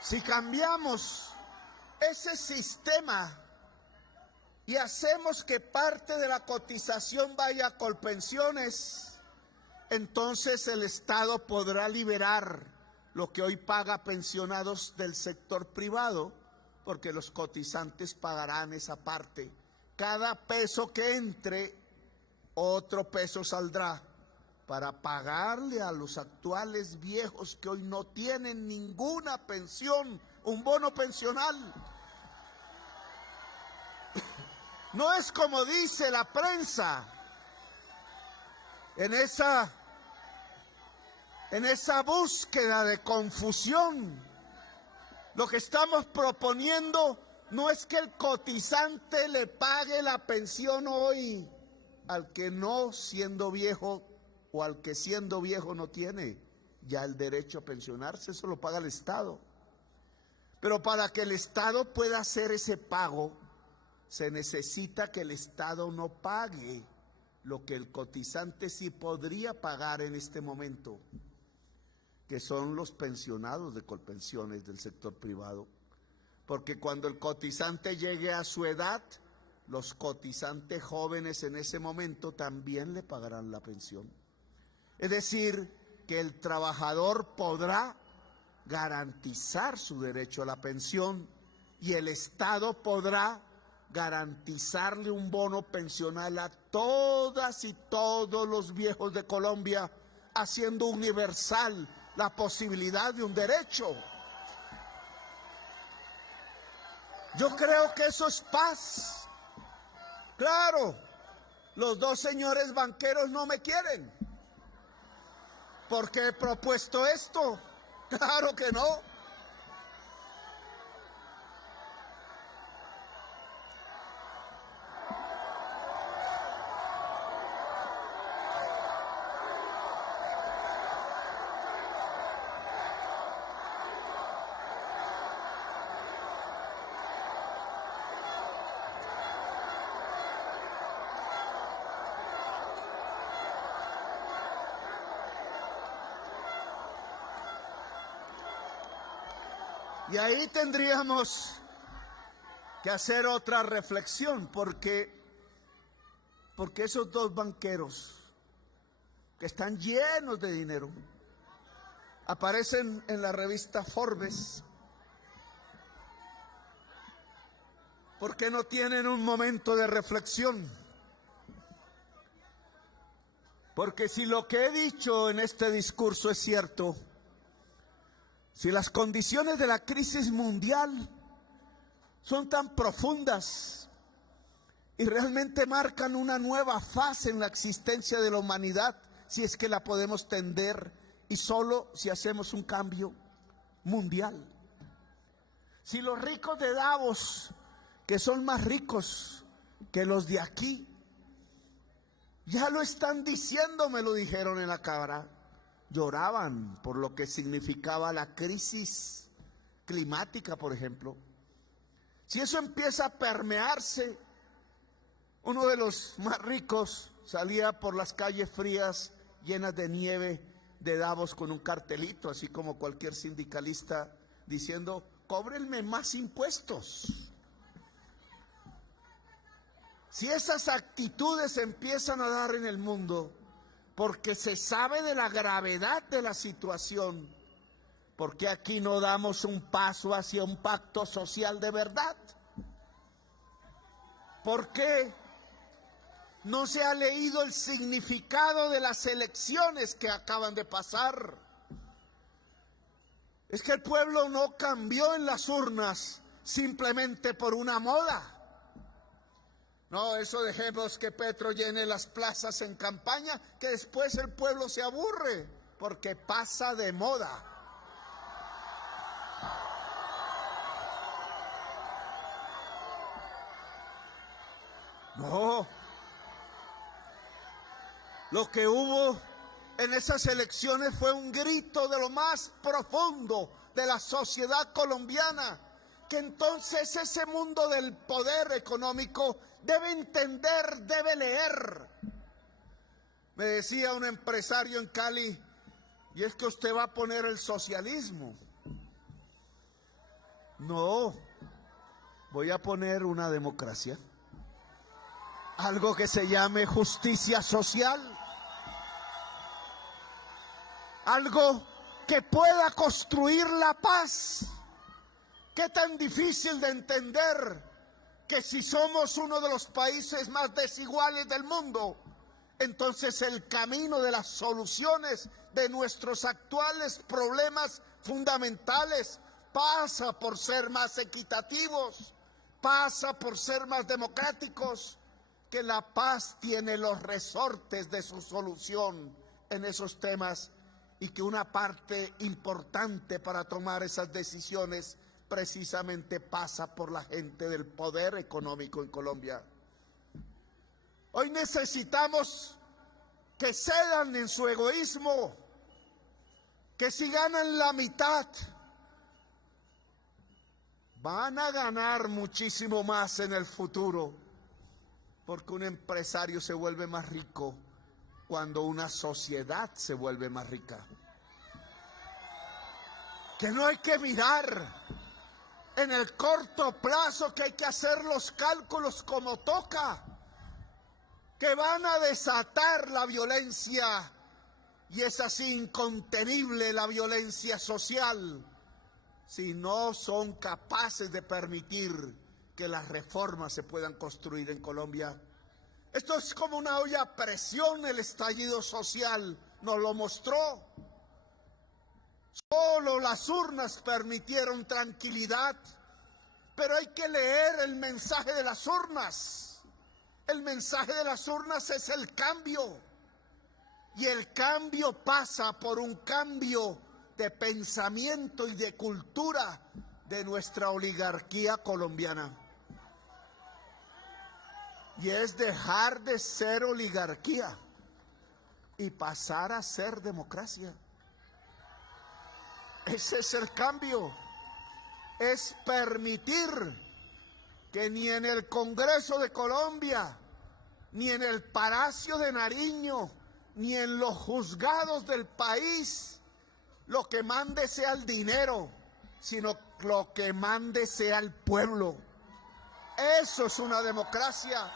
Si cambiamos ese sistema y hacemos que parte de la cotización vaya a Colpensiones, entonces el Estado podrá liberar lo que hoy paga pensionados del sector privado, porque los cotizantes pagarán esa parte. Cada peso que entre, otro peso saldrá para pagarle a los actuales viejos que hoy no tienen ninguna pensión, un bono pensional. No es como dice la prensa, en esa búsqueda de confusión. Lo que estamos proponiendo no es que el cotizante le pague la pensión hoy al que no siendo viejo, o al que siendo viejo no tiene ya el derecho a pensionarse. Eso lo paga el Estado. Pero para que el Estado pueda hacer ese pago, se necesita que el Estado no pague lo que el cotizante sí podría pagar en este momento, que son los pensionados de Colpensiones del sector privado. Porque cuando el cotizante llegue a su edad, los cotizantes jóvenes en ese momento también le pagarán la pensión. Es decir, que el trabajador podrá garantizar su derecho a la pensión y el Estado podrá garantizarle un bono pensional a todas y todos los viejos de Colombia, haciendo universal la posibilidad de un derecho. Yo creo que eso es paz. Claro, los dos señores banqueros no me quieren porque he propuesto esto. Claro que no. Y ahí tendríamos que hacer otra reflexión, porque esos dos banqueros que están llenos de dinero aparecen en la revista Forbes. ¿Por qué no tienen un momento de reflexión? Porque si lo que he dicho en este discurso es cierto, si las condiciones de la crisis mundial son tan profundas y realmente marcan una nueva fase en la existencia de la humanidad, si es que la podemos tender, y solo si hacemos un cambio mundial. Si los ricos de Davos, que son más ricos que los de aquí, ya lo están diciendo, me lo dijeron en la Cámara, lloraban por lo que significaba la crisis climática, por ejemplo. Si eso empieza a permearse, uno de los más ricos salía por las calles frías llenas de nieve de Davos con un cartelito, así como cualquier sindicalista, diciendo: cóbrenme más impuestos. Si esas actitudes empiezan a dar en el mundo, porque se sabe de la gravedad de la situación, ¿por qué aquí no damos un paso hacia un pacto social de verdad? ¿Por qué no se ha leído el significado de las elecciones que acaban de pasar? Es que el pueblo no cambió en las urnas simplemente por una moda. No, eso dejemos que Petro llene las plazas en campaña, que después el pueblo se aburre porque pasa de moda. No. Lo que hubo en esas elecciones fue un grito de lo más profundo de la sociedad colombiana, que entonces ese mundo del poder económico debe entender, debe leer. Me decía un empresario en Cali, y es que usted va a poner el socialismo. No, voy a poner una democracia, algo que se llame justicia social, algo que pueda construir la paz. ¿Qué tan difícil de entender que si somos uno de los países más desiguales del mundo, entonces el camino de las soluciones de nuestros actuales problemas fundamentales pasa por ser más equitativos, pasa por ser más democráticos, que la paz tiene los resortes de su solución en esos temas y que una parte importante para tomar esas decisiones precisamente pasa por la gente del poder económico en Colombia. Hoy necesitamos que cedan en su egoísmo, que si ganan la mitad, van a ganar muchísimo más en el futuro, porque un empresario se vuelve más rico cuando una sociedad se vuelve más rica. Que no hay que mirar en el corto plazo, que hay que hacer los cálculos como toca, que van a desatar la violencia, y es así incontenible la violencia social, si no son capaces de permitir que las reformas se puedan construir en Colombia. Esto es como una olla a presión, el estallido social nos lo mostró. Solo las urnas permitieron tranquilidad, pero hay que leer el mensaje de las urnas. El mensaje de las urnas es el cambio, y el cambio pasa por un cambio de pensamiento y de cultura de nuestra oligarquía colombiana. Y es dejar de ser oligarquía y pasar a ser democracia. Ese es el cambio. Es permitir que ni en el Congreso de Colombia, ni en el Palacio de Nariño, ni en los juzgados del país, lo que mande sea el dinero, sino lo que mande sea el pueblo. Eso es una democracia.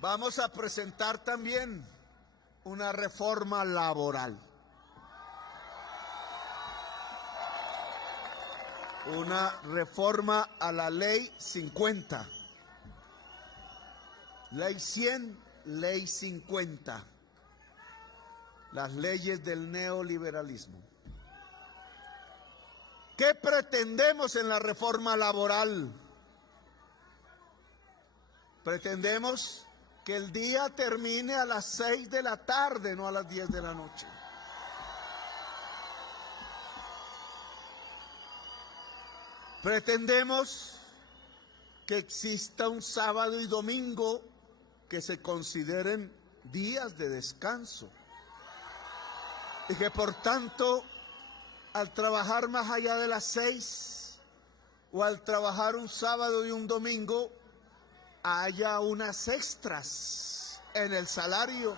Vamos a presentar también una reforma laboral. Una reforma a la Ley 50. Ley 100, Ley 50. Las leyes del neoliberalismo. ¿Qué pretendemos en la reforma laboral? Pretendemos que el día termine a las 6 de la tarde, no a las 10 de la noche. Pretendemos que exista un sábado y domingo que se consideren días de descanso y que por tanto al trabajar más allá de las 6 o al trabajar un sábado y un domingo haya unas extras en el salario.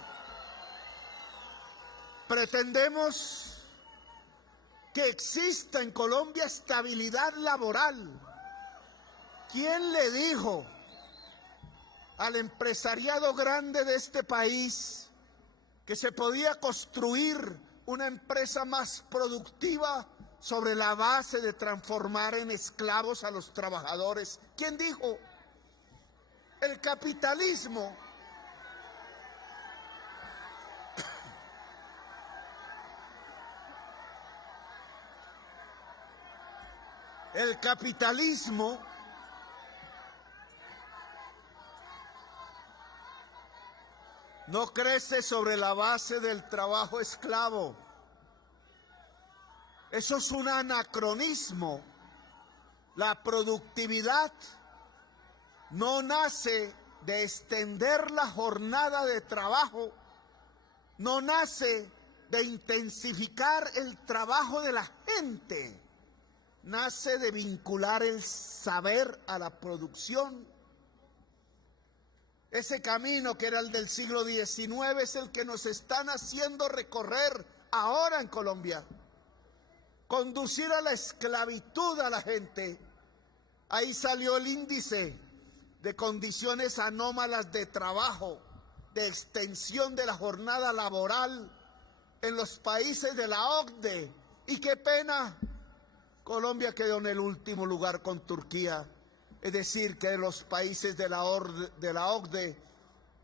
Pretendemos que exista en Colombia estabilidad laboral. ¿Quién le dijo al empresariado grande de este país que se podía construir una empresa más productiva sobre la base de transformar en esclavos a los trabajadores? ¿Quién dijo? El capitalismo El capitalismo no crece sobre la base del trabajo esclavo. Eso es un anacronismo. La productividad no nace de extender la jornada de trabajo, no nace de intensificar el trabajo de la gente, nace de vincular el saber a la producción. Ese camino que era el del siglo XIX es el que nos están haciendo recorrer ahora en Colombia. Conducir a la esclavitud a la gente. Ahí salió el índice de condiciones anómalas de trabajo, de extensión de la jornada laboral en los países de la OCDE. Y qué pena, Colombia quedó en el último lugar con Turquía. Es decir, que los países de la OCDE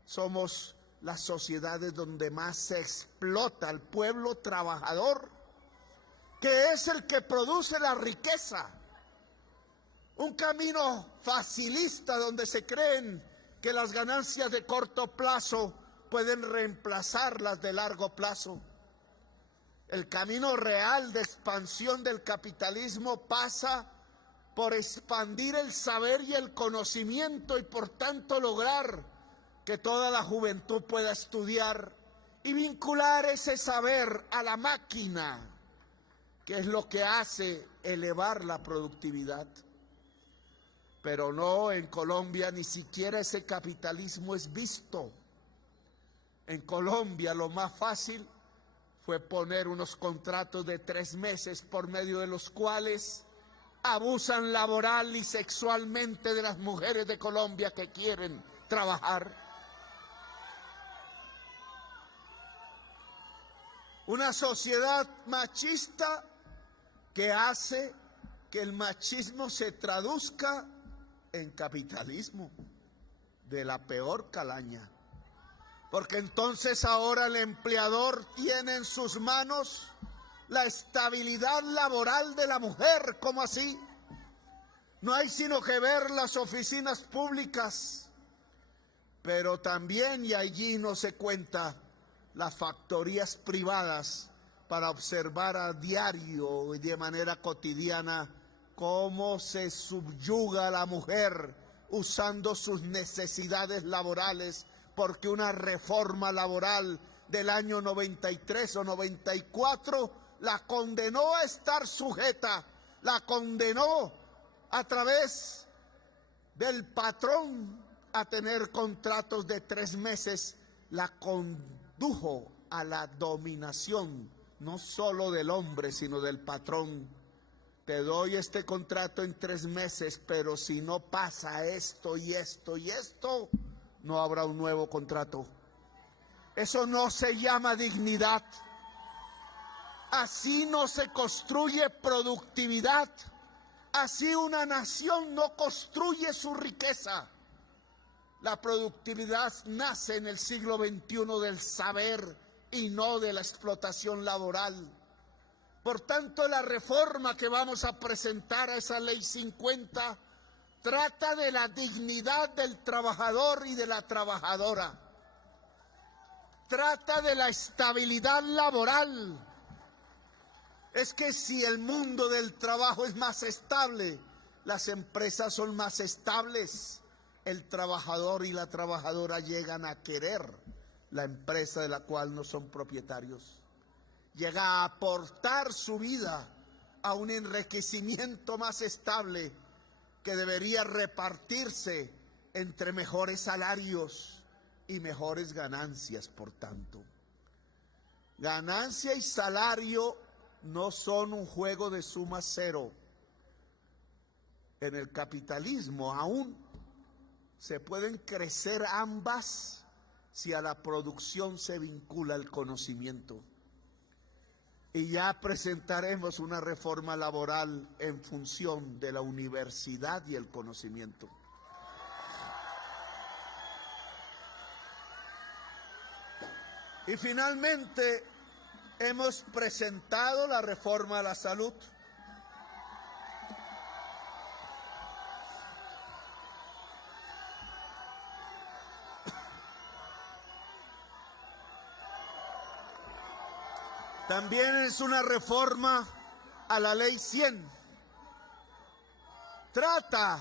somos las sociedades donde más se explota al pueblo trabajador, que es el que produce la riqueza. Un camino facilista donde se creen que las ganancias de corto plazo pueden reemplazar las de largo plazo. El camino real de expansión del capitalismo pasa por expandir el saber y el conocimiento y por tanto lograr que toda la juventud pueda estudiar y vincular ese saber a la máquina, que es lo que hace elevar la productividad. Pero no, en Colombia ni siquiera ese capitalismo es visto. En Colombia lo más fácil fue poner unos contratos de 3 meses por medio de los cuales abusan laboral y sexualmente de las mujeres de Colombia que quieren trabajar. Una sociedad machista que hace que el machismo se traduzca en capitalismo de la peor calaña. Porque entonces ahora el empleador tiene en sus manos la estabilidad laboral de la mujer. ¿Cómo así? No hay sino que ver las oficinas públicas, pero también, y allí no se cuenta, las factorías privadas para observar a diario y de manera cotidiana cómo se subyuga a la mujer usando sus necesidades laborales, porque una reforma laboral del año 93 o 94 la condenó a estar sujeta, la condenó a través del patrón a tener contratos de 3 meses, la condujo a la dominación, no solo del hombre, sino del patrón. Te doy este contrato en 3 meses, pero si no pasa esto y esto y esto, no habrá un nuevo contrato. Eso no se llama dignidad. Así no se construye productividad. Así una nación no construye su riqueza. La productividad nace en el siglo XXI del saber y no de la explotación laboral. Por tanto, la reforma que vamos a presentar a esa Ley 50 trata de la dignidad del trabajador y de la trabajadora. Trata de la estabilidad laboral. Es que si el mundo del trabajo es más estable, las empresas son más estables. El trabajador y la trabajadora llegan a querer la empresa de la cual no son propietarios. Llega a aportar su vida a un enriquecimiento más estable que debería repartirse entre mejores salarios y mejores ganancias, por tanto. Ganancia y salario no son un juego de suma cero. En el capitalismo aún se pueden crecer ambas si a la producción se vincula el conocimiento. Y ya presentaremos una reforma laboral en función de la universidad y el conocimiento. Y finalmente hemos presentado la reforma a la salud. También es una reforma a la Ley 100. Trata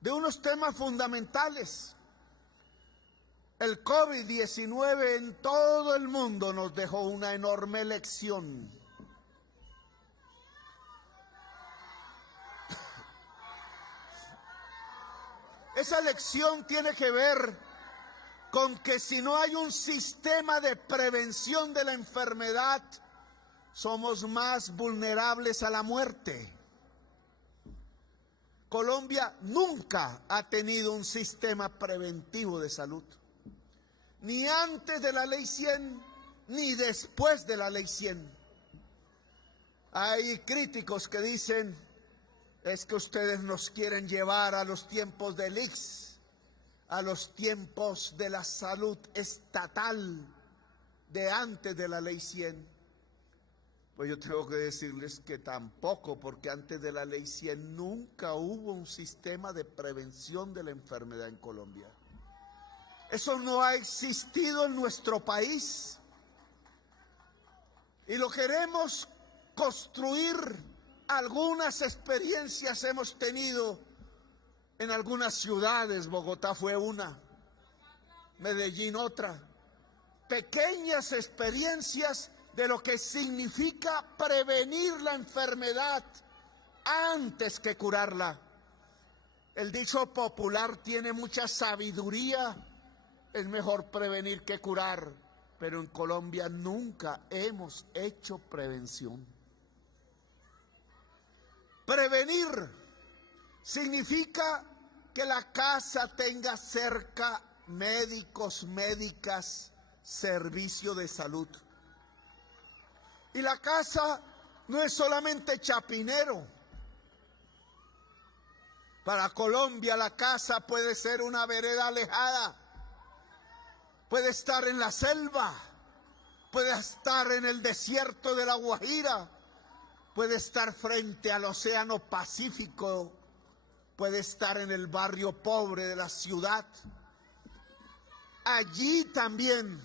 de unos temas fundamentales. El COVID-19 en todo el mundo nos dejó una enorme lección. Esa lección tiene que ver con que si no hay un sistema de prevención de la enfermedad, somos más vulnerables a la muerte. Colombia nunca ha tenido un sistema preventivo de salud, ni antes de la Ley 100, ni después de la Ley 100. Hay críticos que dicen, es que ustedes nos quieren llevar a los tiempos del ICS, a los tiempos de la salud estatal de antes de la Ley 100. Pues yo tengo que decirles que tampoco, porque antes de la Ley 100 nunca hubo un sistema de prevención de la enfermedad en Colombia. Eso no ha existido en nuestro país y lo queremos construir. Algunas experiencias hemos tenido en algunas ciudades, Bogotá fue una, Medellín otra, pequeñas experiencias de lo que significa prevenir la enfermedad antes que curarla. El dicho popular tiene mucha sabiduría, es mejor prevenir que curar, pero en Colombia nunca hemos hecho prevención. Prevenir significa que la casa tenga cerca médicos, médicas, servicio de salud. Y la casa no es solamente Chapinero. Para Colombia la casa puede ser una vereda alejada, puede estar en la selva, puede estar en el desierto de La Guajira, puede estar frente al Océano Pacífico, puede estar en el barrio pobre de la ciudad. Allí también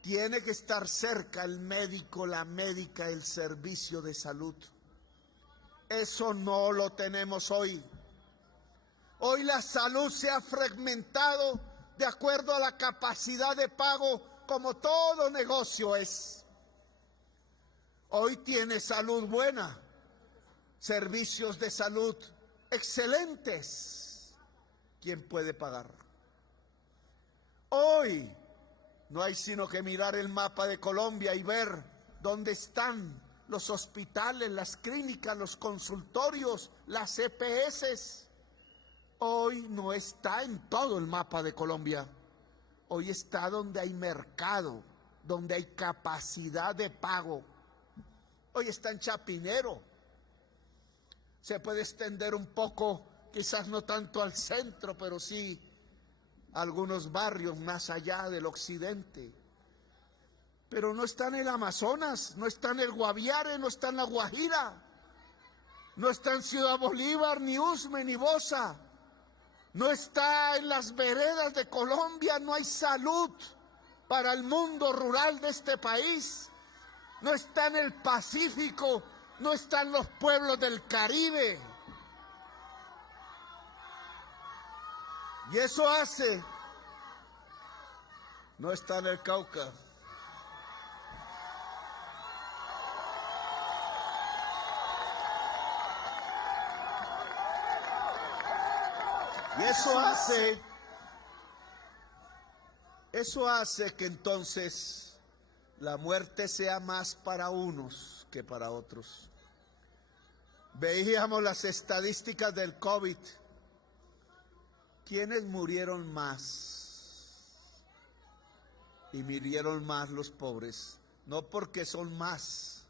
tiene que estar cerca el médico, la médica, el servicio de salud. Eso no lo tenemos hoy. Hoy la salud se ha fragmentado de acuerdo a la capacidad de pago, como todo negocio es. Hoy tiene salud buena, servicios de salud excelentes. ¿Quién puede pagar? Hoy no hay sino que mirar el mapa de Colombia y ver dónde están los hospitales, las clínicas, los consultorios, las EPS. Hoy no está en todo el mapa de Colombia. Hoy está donde hay mercado, donde hay capacidad de pago. Hoy está en Chapinero. Se puede extender un poco, quizás no tanto al centro, pero sí algunos barrios más allá del occidente. Pero no está en el Amazonas, no está en el Guaviare, no está en la Guajira, no está en Ciudad Bolívar, ni Usme, ni Bosa, no está en las veredas de Colombia. No hay salud para el mundo rural de este país, no está en el Pacífico, no está en los pueblos del Caribe. Y eso hace, no está en el Cauca. Y eso hace que entonces la muerte sea más para unos que para otros. Veíamos las estadísticas del COVID. ¿Quiénes murieron más? Y murieron más los pobres, no porque son más,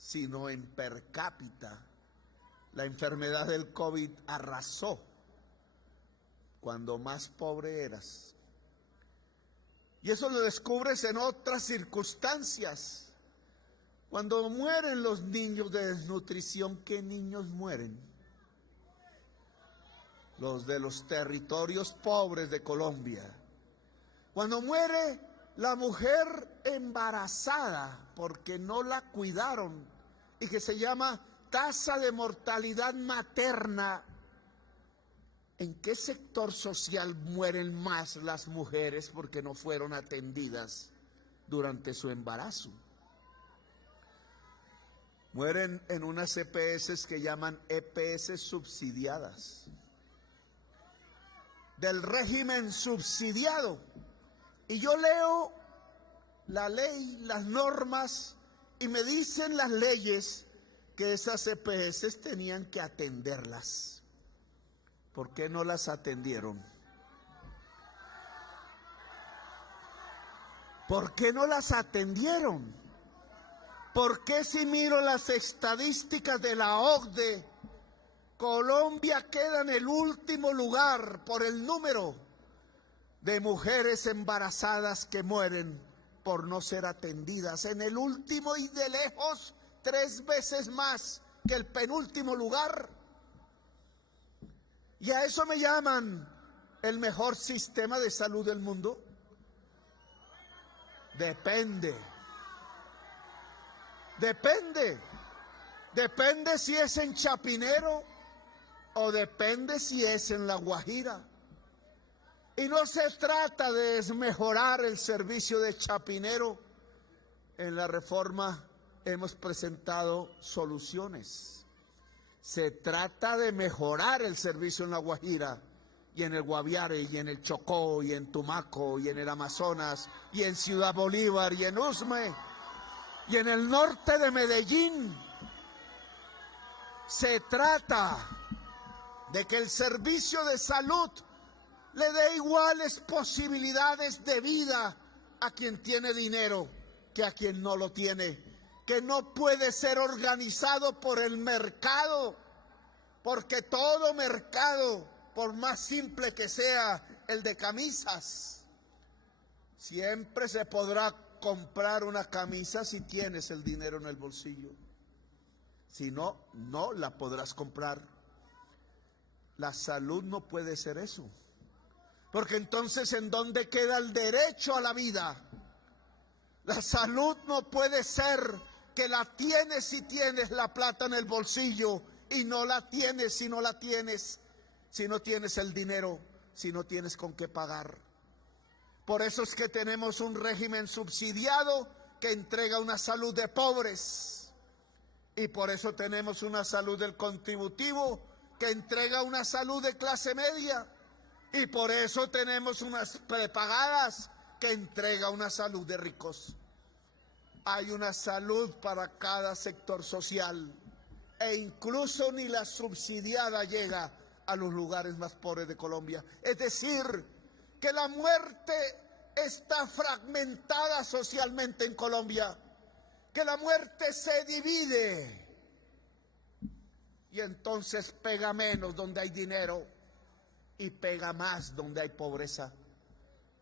sino en per cápita. La enfermedad del COVID arrasó cuando más pobre eras. Y eso lo descubres en otras circunstancias. Cuando mueren los niños de desnutrición, ¿qué niños mueren? Los de los territorios pobres de Colombia. Cuando muere la mujer embarazada porque no la cuidaron y que se llama tasa de mortalidad materna. ¿En qué sector social mueren más las mujeres porque no fueron atendidas durante su embarazo? Mueren en unas EPS que llaman EPS subsidiadas, del régimen subsidiado. Y yo leo la ley, las normas, y me dicen las leyes que esas EPS tenían que atenderlas. ¿Por qué no las atendieron? ¿Por qué no las atendieron? ¿Por qué si miro las estadísticas de la OCDE, Colombia queda en el último lugar por el número de mujeres embarazadas que mueren por no ser atendidas? En el último y de lejos 3 veces más que el penúltimo lugar. ¿Y a eso me llaman el mejor sistema de salud del mundo? Depende. Depende si es en Chapinero o depende si es en La Guajira. Y no se trata de desmejorar el servicio de Chapinero. En la reforma hemos presentado soluciones. Se trata de mejorar el servicio en La Guajira y en el Guaviare y en el Chocó y en Tumaco y en el Amazonas y en Ciudad Bolívar y en Usme y en el norte de Medellín. Se trata de que el servicio de salud le dé iguales posibilidades de vida a quien tiene dinero que a quien no lo tiene, que no puede ser organizado por el mercado, porque todo mercado, por más simple que sea el de camisas, siempre se podrá comprar una camisa si tienes el dinero en el bolsillo. Si no, no la podrás comprar. La salud no puede ser eso. Porque entonces, ¿en dónde queda el derecho a la vida? La salud no puede ser que la tienes si tienes la plata en el bolsillo y no la tienes si no la tienes, si no tienes el dinero, si no tienes con qué pagar. Por eso es que tenemos un régimen subsidiado que entrega una salud de pobres. Y por eso tenemos una salud del contributivo que entrega una salud de clase media. Y por eso tenemos unas prepagadas que entrega una salud de ricos. Hay una salud para cada sector social e incluso ni la subsidiada llega a los lugares más pobres de Colombia. Es decir, que la muerte está fragmentada socialmente en Colombia, que la muerte se divide y entonces pega menos donde hay dinero y pega más donde hay pobreza.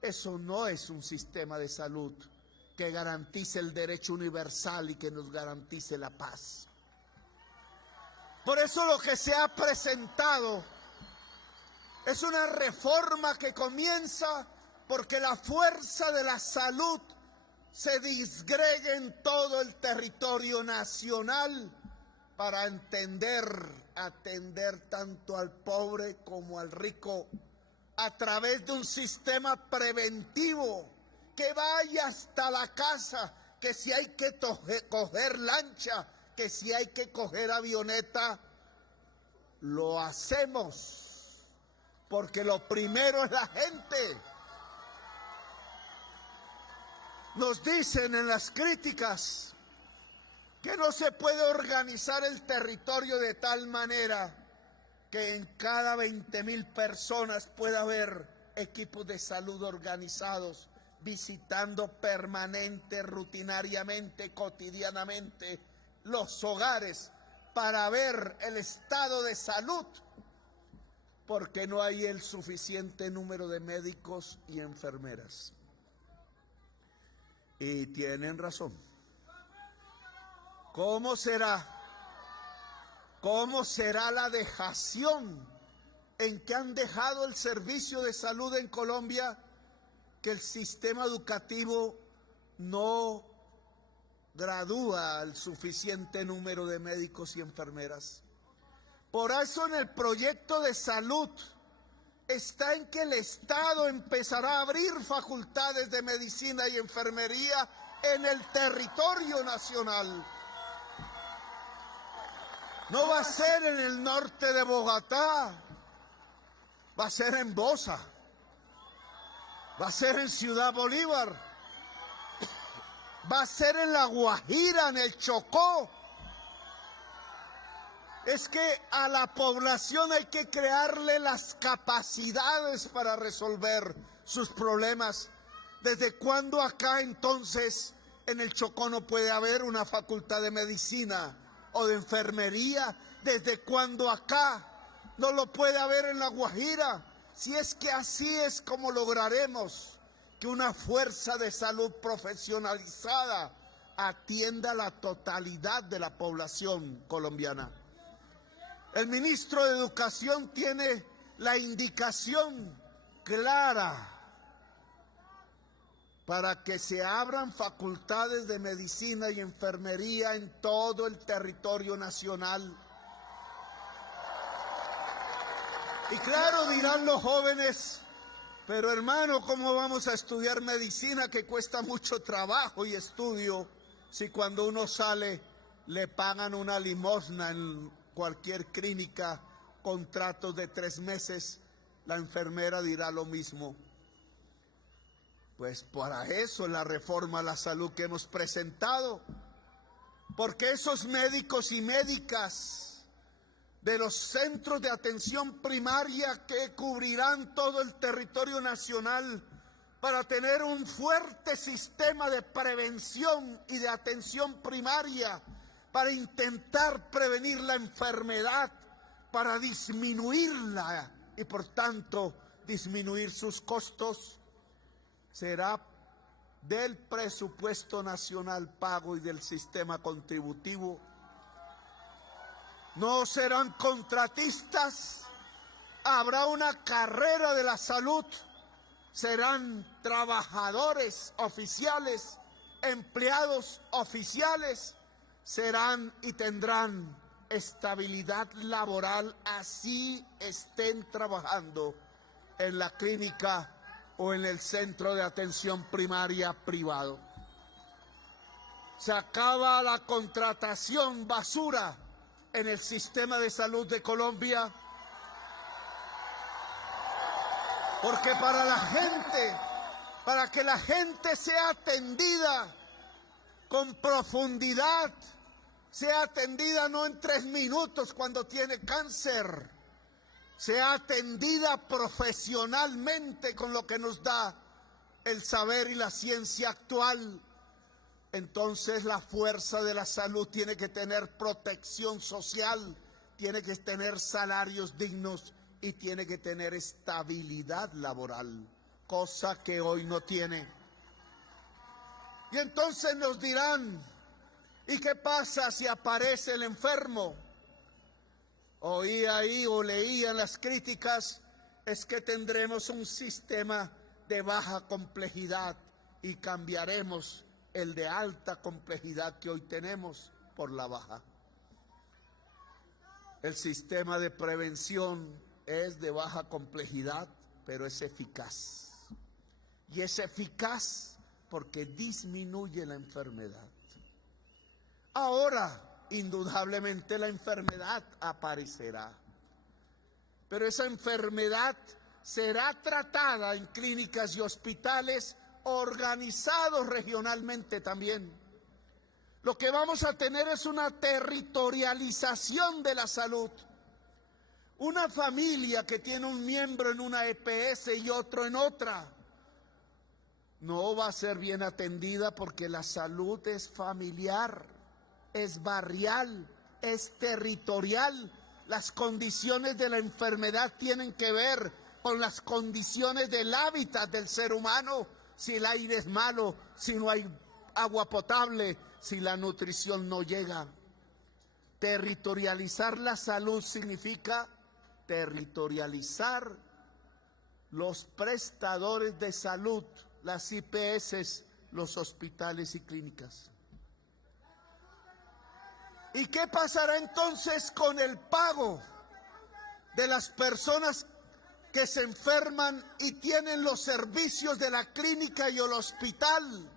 Eso no es un sistema de salud que garantice el derecho universal y que nos garantice la paz. Por eso lo que se ha presentado es una reforma que comienza porque la fuerza de la salud se disgregue en todo el territorio nacional para atender tanto al pobre como al rico a través de un sistema preventivo que vaya hasta la casa, que si hay que coger lancha, que si hay que coger avioneta, lo hacemos, porque lo primero es la gente. Nos dicen en las críticas que no se puede organizar el territorio de tal manera que en cada 20,000 personas pueda haber equipos de salud organizados, visitando permanente, rutinariamente, cotidianamente los hogares para ver el estado de salud, porque no hay el suficiente número de médicos y enfermeras. Y tienen razón. ¿Cómo será la dejación en que han dejado el servicio de salud en Colombia, porque el sistema educativo no gradúa al suficiente número de médicos y enfermeras. Por eso en el proyecto de salud está en que el Estado empezará a abrir facultades de medicina y enfermería en el territorio nacional. No va a ser en el norte de Bogotá, va a ser en Bosa, va a ser en Ciudad Bolívar, va a ser en La Guajira, en el Chocó. Es que a la población hay que crearle las capacidades para resolver sus problemas. ¿Desde cuándo acá entonces en el Chocó no puede haber una facultad de medicina o de enfermería? ¿Desde cuándo acá no lo puede haber en La Guajira? Si es que así es como lograremos que una fuerza de salud profesionalizada atienda la totalidad de la población colombiana. El ministro de Educación tiene la indicación clara para que se abran facultades de medicina y enfermería en todo el territorio nacional. Y claro, dirán los jóvenes, pero hermano, ¿cómo vamos a estudiar medicina que cuesta mucho trabajo y estudio si cuando uno sale le pagan una limosna en cualquier clínica, contratos de 3 meses? La enfermera dirá lo mismo. Pues para eso es la reforma a la salud que hemos presentado, porque esos médicos y médicas de los centros de atención primaria que cubrirán todo el territorio nacional para tener un fuerte sistema de prevención y de atención primaria, para intentar prevenir la enfermedad, para disminuirla y por tanto disminuir sus costos, será del presupuesto nacional pago y del sistema contributivo. No serán contratistas, habrá una carrera de la salud, serán trabajadores oficiales, empleados oficiales, serán y tendrán estabilidad laboral, así estén trabajando en la clínica o en el centro de atención primaria privado. Se acaba la contratación basura en el sistema de salud de Colombia, porque para que la gente sea atendida con profundidad, sea atendida no en 3 minutos cuando tiene cáncer, sea atendida profesionalmente con lo que nos da el saber y la ciencia actual, entonces la fuerza de la salud tiene que tener protección social, tiene que tener salarios dignos y tiene que tener estabilidad laboral, cosa que hoy no tiene. Y entonces nos dirán, ¿y qué pasa si aparece el enfermo? Oí ahí o leía en las críticas, es que tendremos un sistema de baja complejidad y cambiaremos el de alta complejidad que hoy tenemos por la baja. El sistema de prevención es de baja complejidad, pero es eficaz. Y es eficaz porque disminuye la enfermedad. Ahora, indudablemente la enfermedad aparecerá, pero esa enfermedad será tratada en clínicas y hospitales organizados regionalmente también. Lo que vamos a tener es una territorialización de la salud. Una familia que tiene un miembro en una EPS y otro en otra, no va a ser bien atendida porque la salud es familiar, es barrial, es territorial. Las condiciones de la enfermedad tienen que ver con las condiciones del hábitat del ser humano, si el aire es malo, si no hay agua potable, si la nutrición no llega. Territorializar la salud significa territorializar los prestadores de salud, las IPS, los hospitales y clínicas. ¿Y qué pasará entonces con el pago de las personas que se enferman y tienen los servicios de la clínica y el hospital?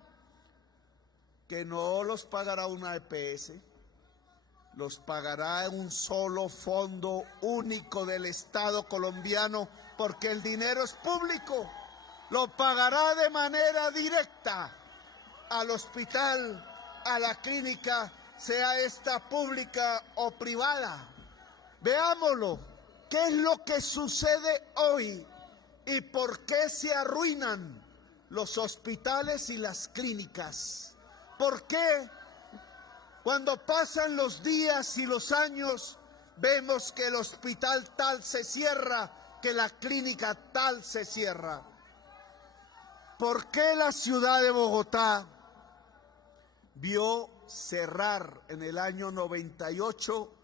Que no los pagará una EPS, los pagará un solo fondo único del Estado colombiano, porque el dinero es público. Lo pagará de manera directa al hospital, a la clínica, sea esta pública o privada. Veámoslo. ¿Qué es lo que sucede hoy y por qué se arruinan los hospitales y las clínicas? ¿Por qué cuando pasan los días y los años vemos que el hospital tal se cierra, que la clínica tal se cierra? ¿Por qué la ciudad de Bogotá vio cerrar en el año 98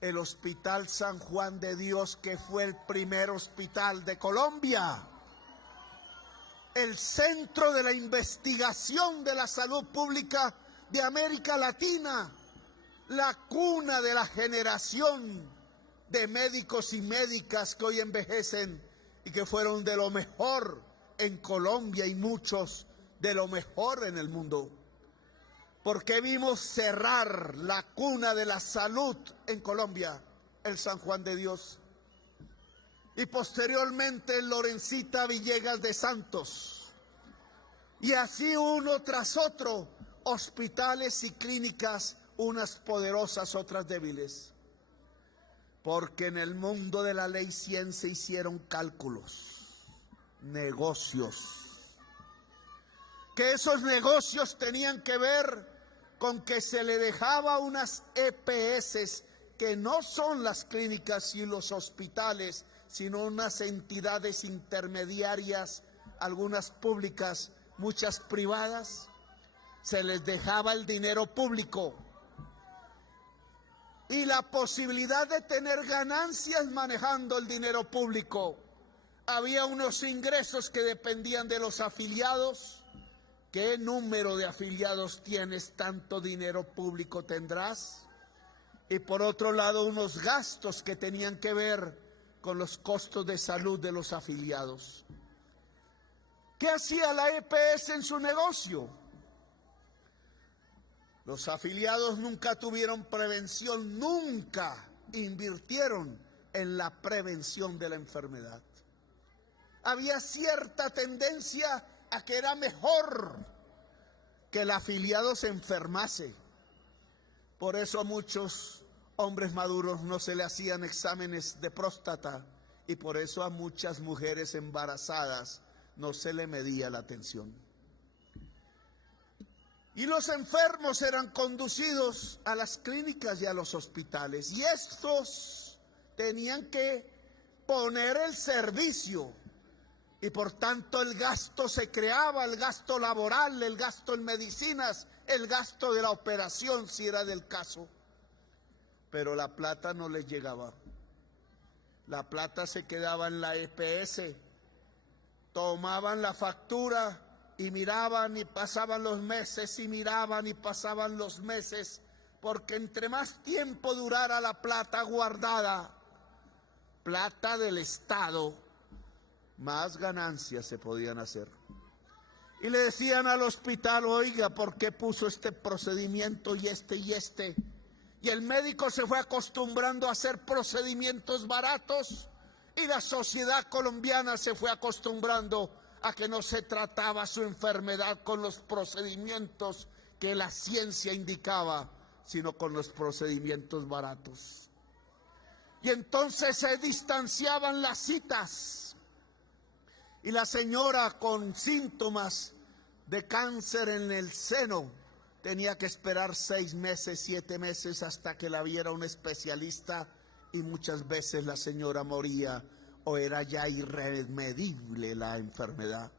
el Hospital San Juan de Dios, que fue el primer hospital de Colombia, el centro de la investigación de la salud pública de América Latina, la cuna de la generación de médicos y médicas que hoy envejecen y que fueron de lo mejor en Colombia y muchos de lo mejor en el mundo? Porque vimos cerrar la cuna de la salud en Colombia, el San Juan de Dios, y posteriormente el Lorencita Villegas de Santos, y así uno tras otro, hospitales y clínicas, unas poderosas, otras débiles, porque en el mundo de la ley 100 se hicieron cálculos, negocios, que esos negocios tenían que ver con que se le dejaba unas EPS que no son las clínicas y los hospitales, sino unas entidades intermediarias, algunas públicas, muchas privadas. Se les dejaba el dinero público y la posibilidad de tener ganancias manejando el dinero público. Había unos ingresos que dependían de los afiliados. ¿Qué número de afiliados tienes? Tanto dinero público tendrás. Y por otro lado, unos gastos que tenían que ver con los costos de salud de los afiliados. ¿Qué hacía la EPS en su negocio? Los afiliados nunca tuvieron prevención, nunca invirtieron en la prevención de la enfermedad. Había cierta tendencia a que era mejor que el afiliado se enfermase. Por eso a muchos hombres maduros no se le hacían exámenes de próstata y por eso a muchas mujeres embarazadas no se le medía la tensión. Y los enfermos eran conducidos a las clínicas y a los hospitales y estos tenían que poner el servicio. Y por tanto el gasto se creaba, el gasto laboral, el gasto en medicinas, el gasto de la operación si era del caso. Pero la plata no les llegaba. La plata se quedaba en la EPS. Tomaban la factura y miraban y pasaban los meses y miraban y pasaban los meses. Porque entre más tiempo durara la plata guardada, plata del Estado, más ganancias se podían hacer. Y le decían al hospital, oiga, ¿por qué puso este procedimiento y este y este? Y el médico se fue acostumbrando a hacer procedimientos baratos y la sociedad colombiana se fue acostumbrando a que no se trataba su enfermedad con los procedimientos que la ciencia indicaba, sino con los procedimientos baratos. Y entonces se distanciaban las citas. Y la señora con síntomas de cáncer en el seno tenía que esperar 6 meses, 7 meses hasta que la viera un especialista y muchas veces la señora moría o era ya irremedible la enfermedad.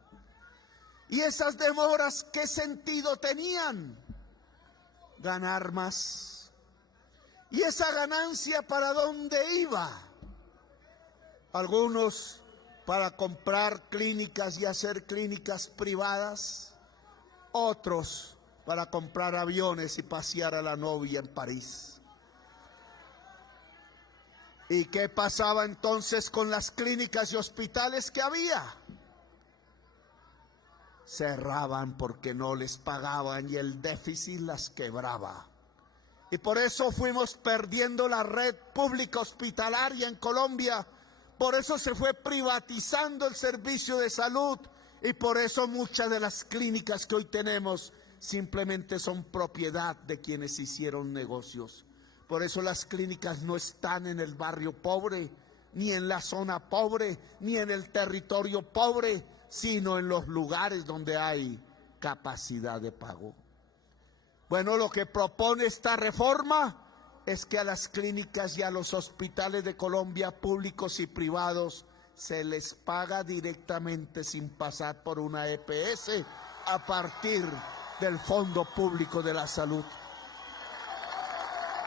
Y esas demoras, ¿qué sentido tenían? Ganar más. ¿Y esa ganancia para dónde iba? Algunos para comprar clínicas y hacer clínicas privadas, otros para comprar aviones y pasear a la novia en París. ¿Y qué pasaba entonces con las clínicas y hospitales que había? Cerraban porque no les pagaban y el déficit las quebraba. Y por eso fuimos perdiendo la red pública hospitalaria en Colombia. Por eso se fue privatizando el servicio de salud y por eso muchas de las clínicas que hoy tenemos simplemente son propiedad de quienes hicieron negocios. Por eso las clínicas no están en el barrio pobre, ni en la zona pobre, ni en el territorio pobre, sino en los lugares donde hay capacidad de pago. Bueno, lo que propone esta reforma es que a las clínicas y a los hospitales de Colombia, públicos y privados, se les paga directamente sin pasar por una EPS a partir del Fondo Público de la Salud.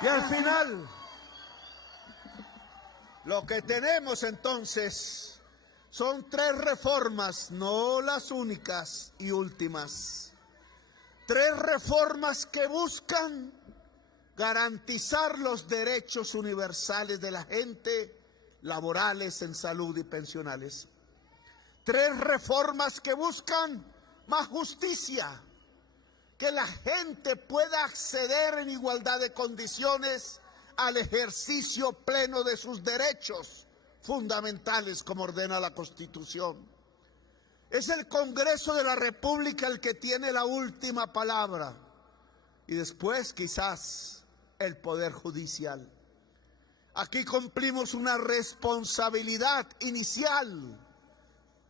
Y al final, lo que tenemos entonces son 3 reformas, no las únicas y últimas. 3 reformas que buscan garantizar los derechos universales de la gente, laborales, en salud y pensionales. 3 reformas que buscan más justicia, que la gente pueda acceder en igualdad de condiciones al ejercicio pleno de sus derechos fundamentales como ordena la Constitución. Es el Congreso de la República el que tiene la última palabra y después quizás el Poder Judicial. Aquí cumplimos una responsabilidad inicial,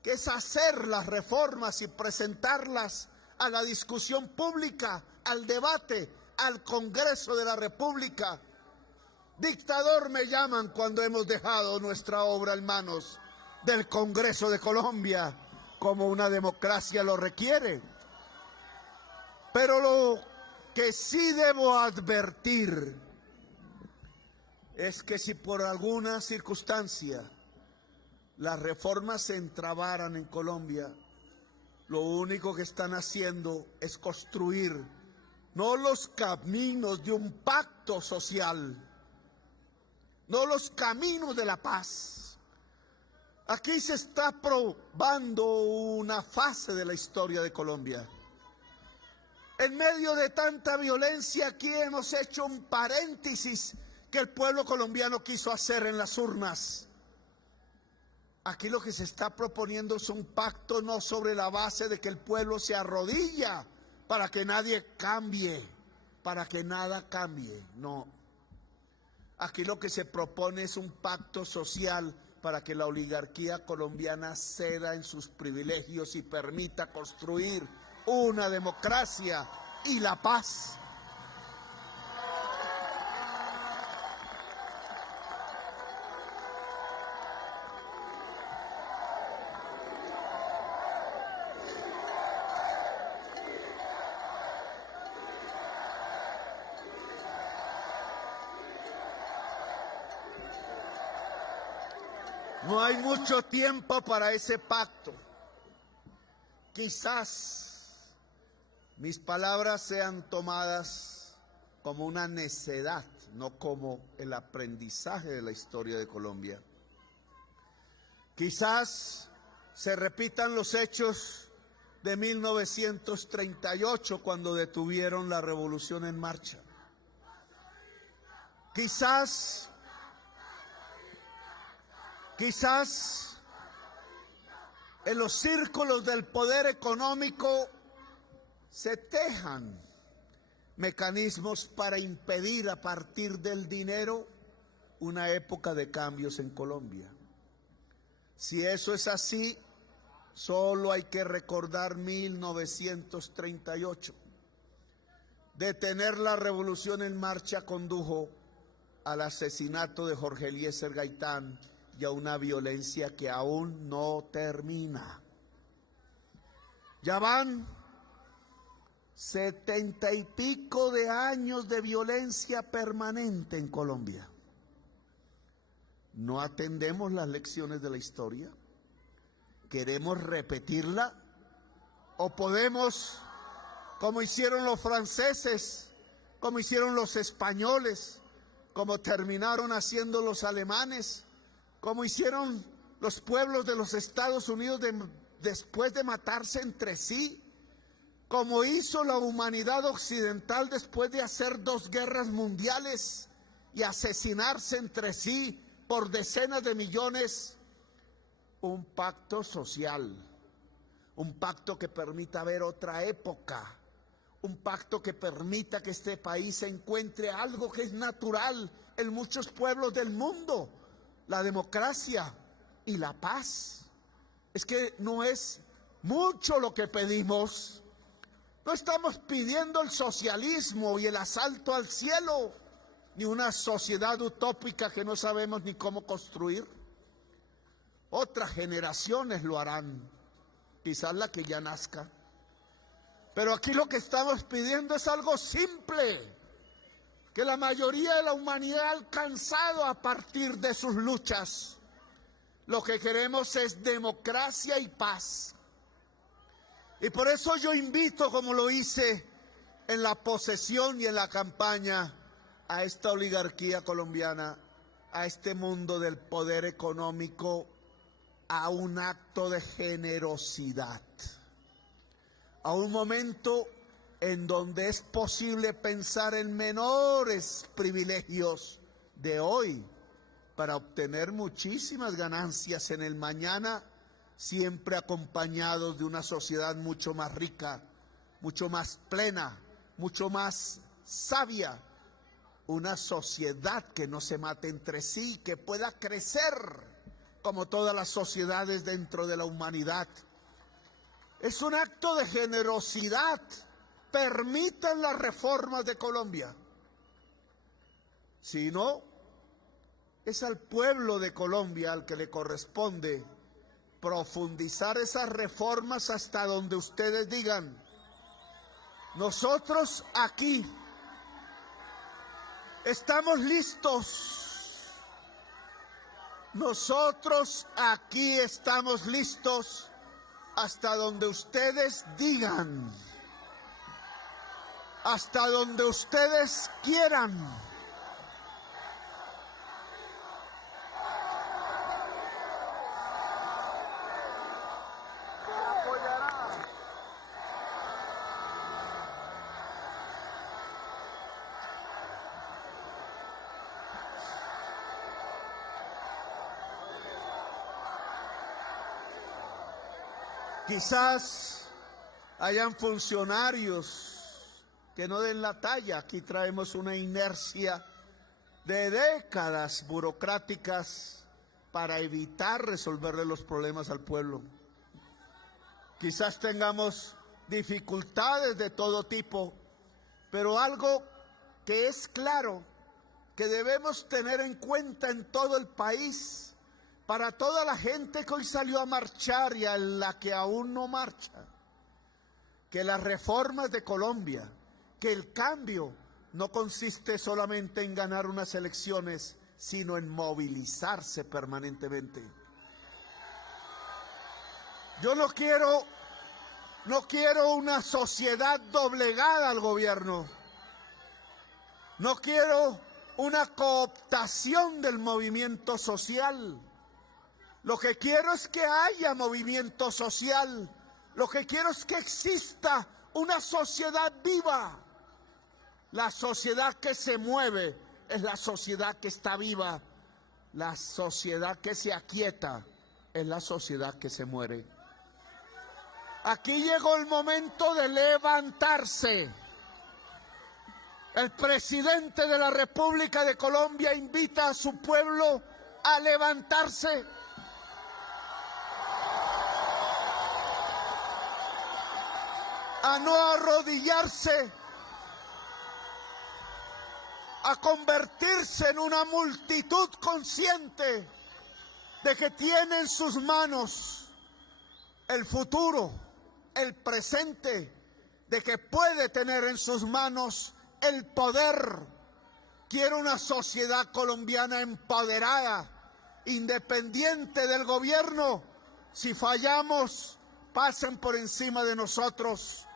que es hacer las reformas y presentarlas a la discusión pública, al debate, al Congreso de la República. Dictador me llaman cuando hemos dejado nuestra obra en manos del Congreso de Colombia, como una democracia lo requiere. Pero lo que sí debo advertir es que si por alguna circunstancia las reformas se entrabaran en Colombia, lo único que están haciendo es construir no los caminos de un pacto social, no los caminos de la paz. Aquí se está probando una fase de la historia de Colombia. En medio de tanta violencia, aquí hemos hecho un paréntesis que el pueblo colombiano quiso hacer en las urnas. Aquí lo que se está proponiendo es un pacto no sobre la base de que el pueblo se arrodilla para que nadie cambie, para que nada cambie, no. Aquí lo que se propone es un pacto social para que la oligarquía colombiana ceda en sus privilegios y permita construir una democracia y la paz. No hay mucho tiempo para ese pacto. Quizás mis palabras sean tomadas como una necedad, no como el aprendizaje de la historia de Colombia. Quizás se repitan los hechos de 1938 cuando detuvieron la revolución en marcha. Quizás en los círculos del poder económico se tejan mecanismos para impedir a partir del dinero una época de cambios en Colombia. Si eso es así, solo hay que recordar 1938. Detener la revolución en marcha condujo al asesinato de Jorge Eliezer Gaitán y a una violencia que aún no termina. Ya van 70 y pico de años de violencia permanente en Colombia. ¿No atendemos las lecciones de la historia? ¿Queremos repetirla? ¿O podemos, como hicieron los franceses, como hicieron los españoles, como terminaron haciendo los alemanes, como hicieron los pueblos de los Estados Unidos después de matarse entre sí, como hizo la humanidad occidental después de hacer 2 guerras mundiales y asesinarse entre sí por decenas de millones? Un pacto social, un pacto que permita ver otra época, un pacto que permita que este país encuentre algo que es natural en muchos pueblos del mundo: la democracia y la paz. Es que no es mucho lo que pedimos. No estamos pidiendo el socialismo y el asalto al cielo, ni una sociedad utópica que no sabemos ni cómo construir. Otras generaciones lo harán, quizás la que ya nazca. Pero aquí lo que estamos pidiendo es algo simple, que la mayoría de la humanidad ha alcanzado a partir de sus luchas. Lo que queremos es democracia y paz. Y por eso yo invito, como lo hice en la posesión y en la campaña, a esta oligarquía colombiana, a este mundo del poder económico, a un acto de generosidad, a un momento en donde es posible pensar en menores privilegios de hoy para obtener muchísimas ganancias en el mañana, siempre acompañados de una sociedad mucho más rica, mucho más plena, mucho más sabia, una sociedad que no se mate entre sí, que pueda crecer como todas las sociedades dentro de la humanidad. Es un acto de generosidad. Permitan las reformas de Colombia. Si no, es al pueblo de Colombia al que le corresponde profundizar esas reformas hasta donde ustedes digan: nosotros aquí estamos listos. Nosotros aquí estamos listos hasta donde ustedes digan, hasta donde ustedes quieran. Quizás hayan funcionarios que no den la talla. Aquí traemos una inercia de décadas burocráticas para evitar resolverle los problemas al pueblo. Quizás tengamos dificultades de todo tipo, pero algo que es claro, que debemos tener en cuenta en todo el país, para toda la gente que hoy salió a marchar y a la que aún no marcha, que las reformas de Colombia, que el cambio no consiste solamente en ganar unas elecciones, sino en movilizarse permanentemente. Yo no quiero una sociedad doblegada al gobierno. No quiero una cooptación del movimiento social. Lo que quiero es que haya movimiento social. Lo que quiero es que exista una sociedad viva. La sociedad que se mueve es la sociedad que está viva. La sociedad que se aquieta es la sociedad que se muere. Aquí llegó el momento de levantarse. El presidente de la República de Colombia invita a su pueblo a levantarse. A no arrodillarse, a convertirse en una multitud consciente de que tiene en sus manos el futuro, el presente, de que puede tener en sus manos el poder. Quiero una sociedad colombiana empoderada, independiente del gobierno, Si fallamos, pasen por encima de nosotros.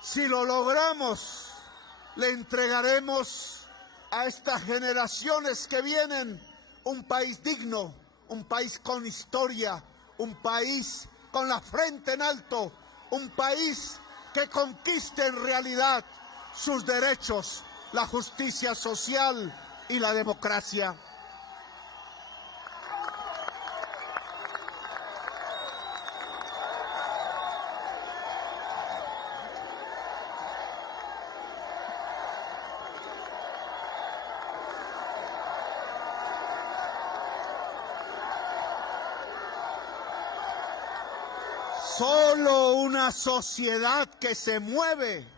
Si lo logramos, le entregaremos a estas generaciones que vienen un país digno, un país con historia, un país con la frente en alto, un país que conquiste en realidad sus derechos, la justicia social y la democracia. Solo una sociedad que se mueve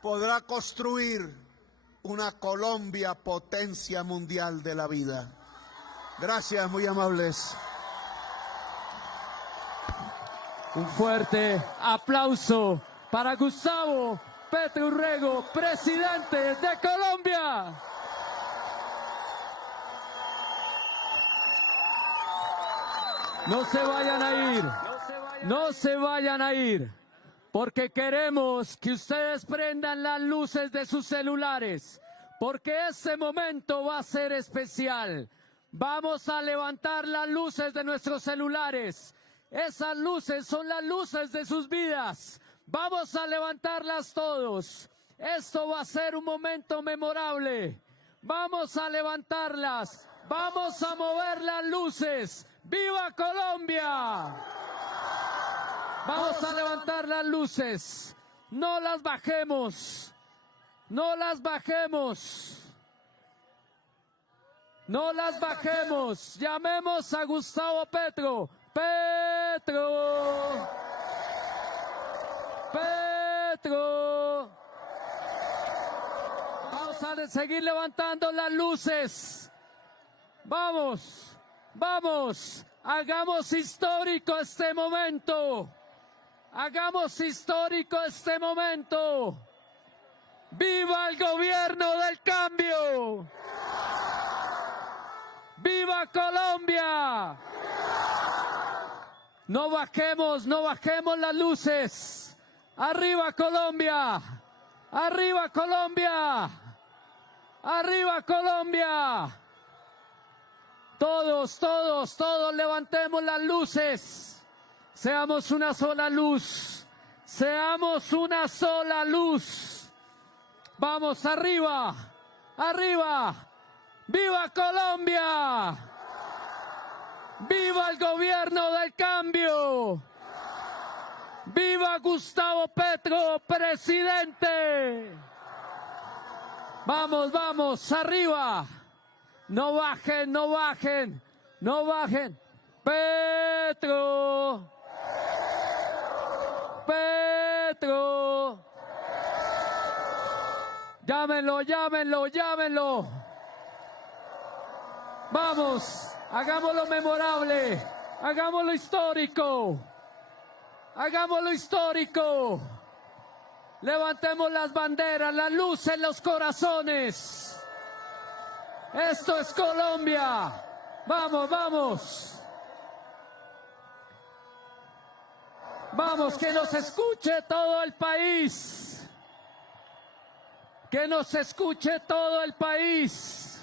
podrá construir una Colombia potencia mundial de la vida. Gracias, muy amables. Un fuerte aplauso para Gustavo Petro Urrego, presidente de Colombia. No se vayan a ir. No se vayan a ir, porque queremos que ustedes prendan las luces de sus celulares, porque ese momento va a ser especial. Vamos a levantar las luces de nuestros celulares. Esas luces son las luces de sus vidas. Vamos a levantarlas todos. Esto va a ser un momento memorable. Vamos a levantarlas. Vamos a mover las luces. ¡Viva Colombia! Vamos a levantar las luces. No las bajemos. No las bajemos. No las bajemos. Llamemos a Gustavo Petro. Petro. Petro. Vamos a seguir levantando las luces. Vamos. Vamos. Hagamos histórico este momento. Hagamos histórico este momento. ¡Viva el gobierno del cambio! ¡Viva Colombia! No bajemos las luces. ¡Arriba Colombia! ¡Arriba Colombia! ¡Arriba Colombia! Todos levantemos las luces. Seamos una sola luz. Seamos una sola luz. Vamos arriba. Arriba. ¡Viva Colombia! ¡Viva el gobierno del cambio! ¡Viva Gustavo Petro, presidente! Vamos, vamos, arriba. No bajen, no bajen, no bajen. Petro. Petro. Llámenlo, llámenlo, llámenlo. Vamos, hagámoslo memorable, hagámoslo histórico. Hagámoslo histórico. Levantemos las banderas, la luz en los corazones. Esto es Colombia. Vamos, vamos. Vamos, que nos escuche todo el país. Que nos escuche todo el país.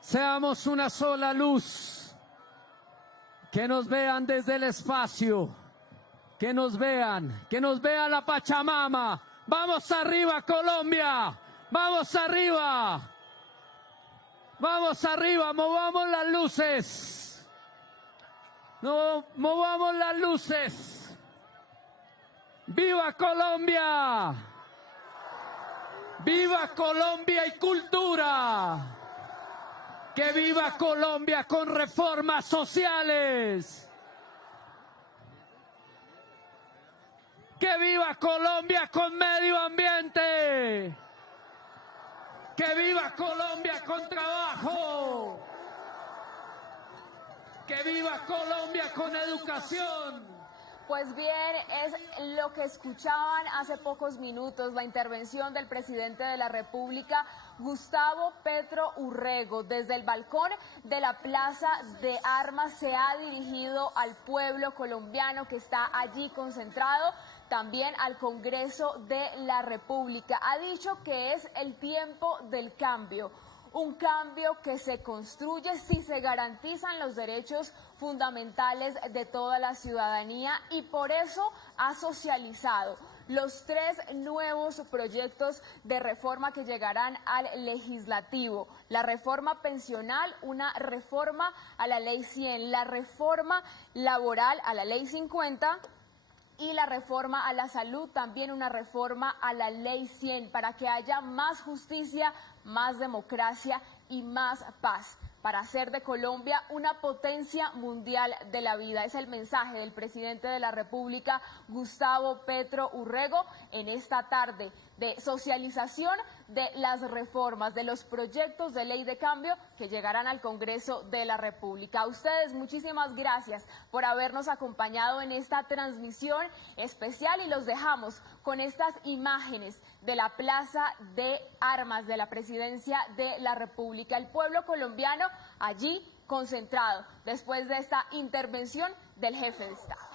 Seamos una sola luz. Que nos vean desde el espacio. Que nos vean la Pachamama. Vamos arriba, Colombia. Vamos arriba. Vamos arriba, movamos las luces. No, movamos las luces. ¡Viva Colombia! ¡Viva Colombia y cultura! ¡Que viva Colombia con reformas sociales! ¡Que viva Colombia con medio ambiente! ¡Que viva Colombia con trabajo! ¡Que viva Colombia con educación! Pues bien, es lo que escuchaban hace pocos minutos, la intervención del presidente de la República, Gustavo Petro Urrego. Desde el balcón de la Plaza de Armas se ha dirigido al pueblo colombiano que está allí concentrado, también al Congreso de la República. Ha dicho que es el tiempo del cambio. Un cambio que se construye si se garantizan los derechos fundamentales de toda la ciudadanía y por eso ha socializado los 3 nuevos proyectos de reforma que llegarán al legislativo. La reforma pensional, una reforma a la ley 100, la reforma laboral a la ley 50 y la reforma a la salud, también una reforma a la ley 100 para que haya más justicia, más democracia y más paz, para hacer de Colombia una potencia mundial de la vida. Es el mensaje del presidente de la República, Gustavo Petro Urrego, en esta tarde de socialización de las reformas, de los proyectos de ley de cambio que llegarán al Congreso de la República. A ustedes, muchísimas gracias por habernos acompañado en esta transmisión especial y los dejamos con estas imágenes de la Plaza de Armas de la Presidencia de la República. El pueblo colombiano allí concentrado después de esta intervención del jefe de Estado.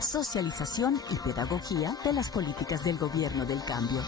Socialización y pedagogía de las políticas del gobierno del cambio.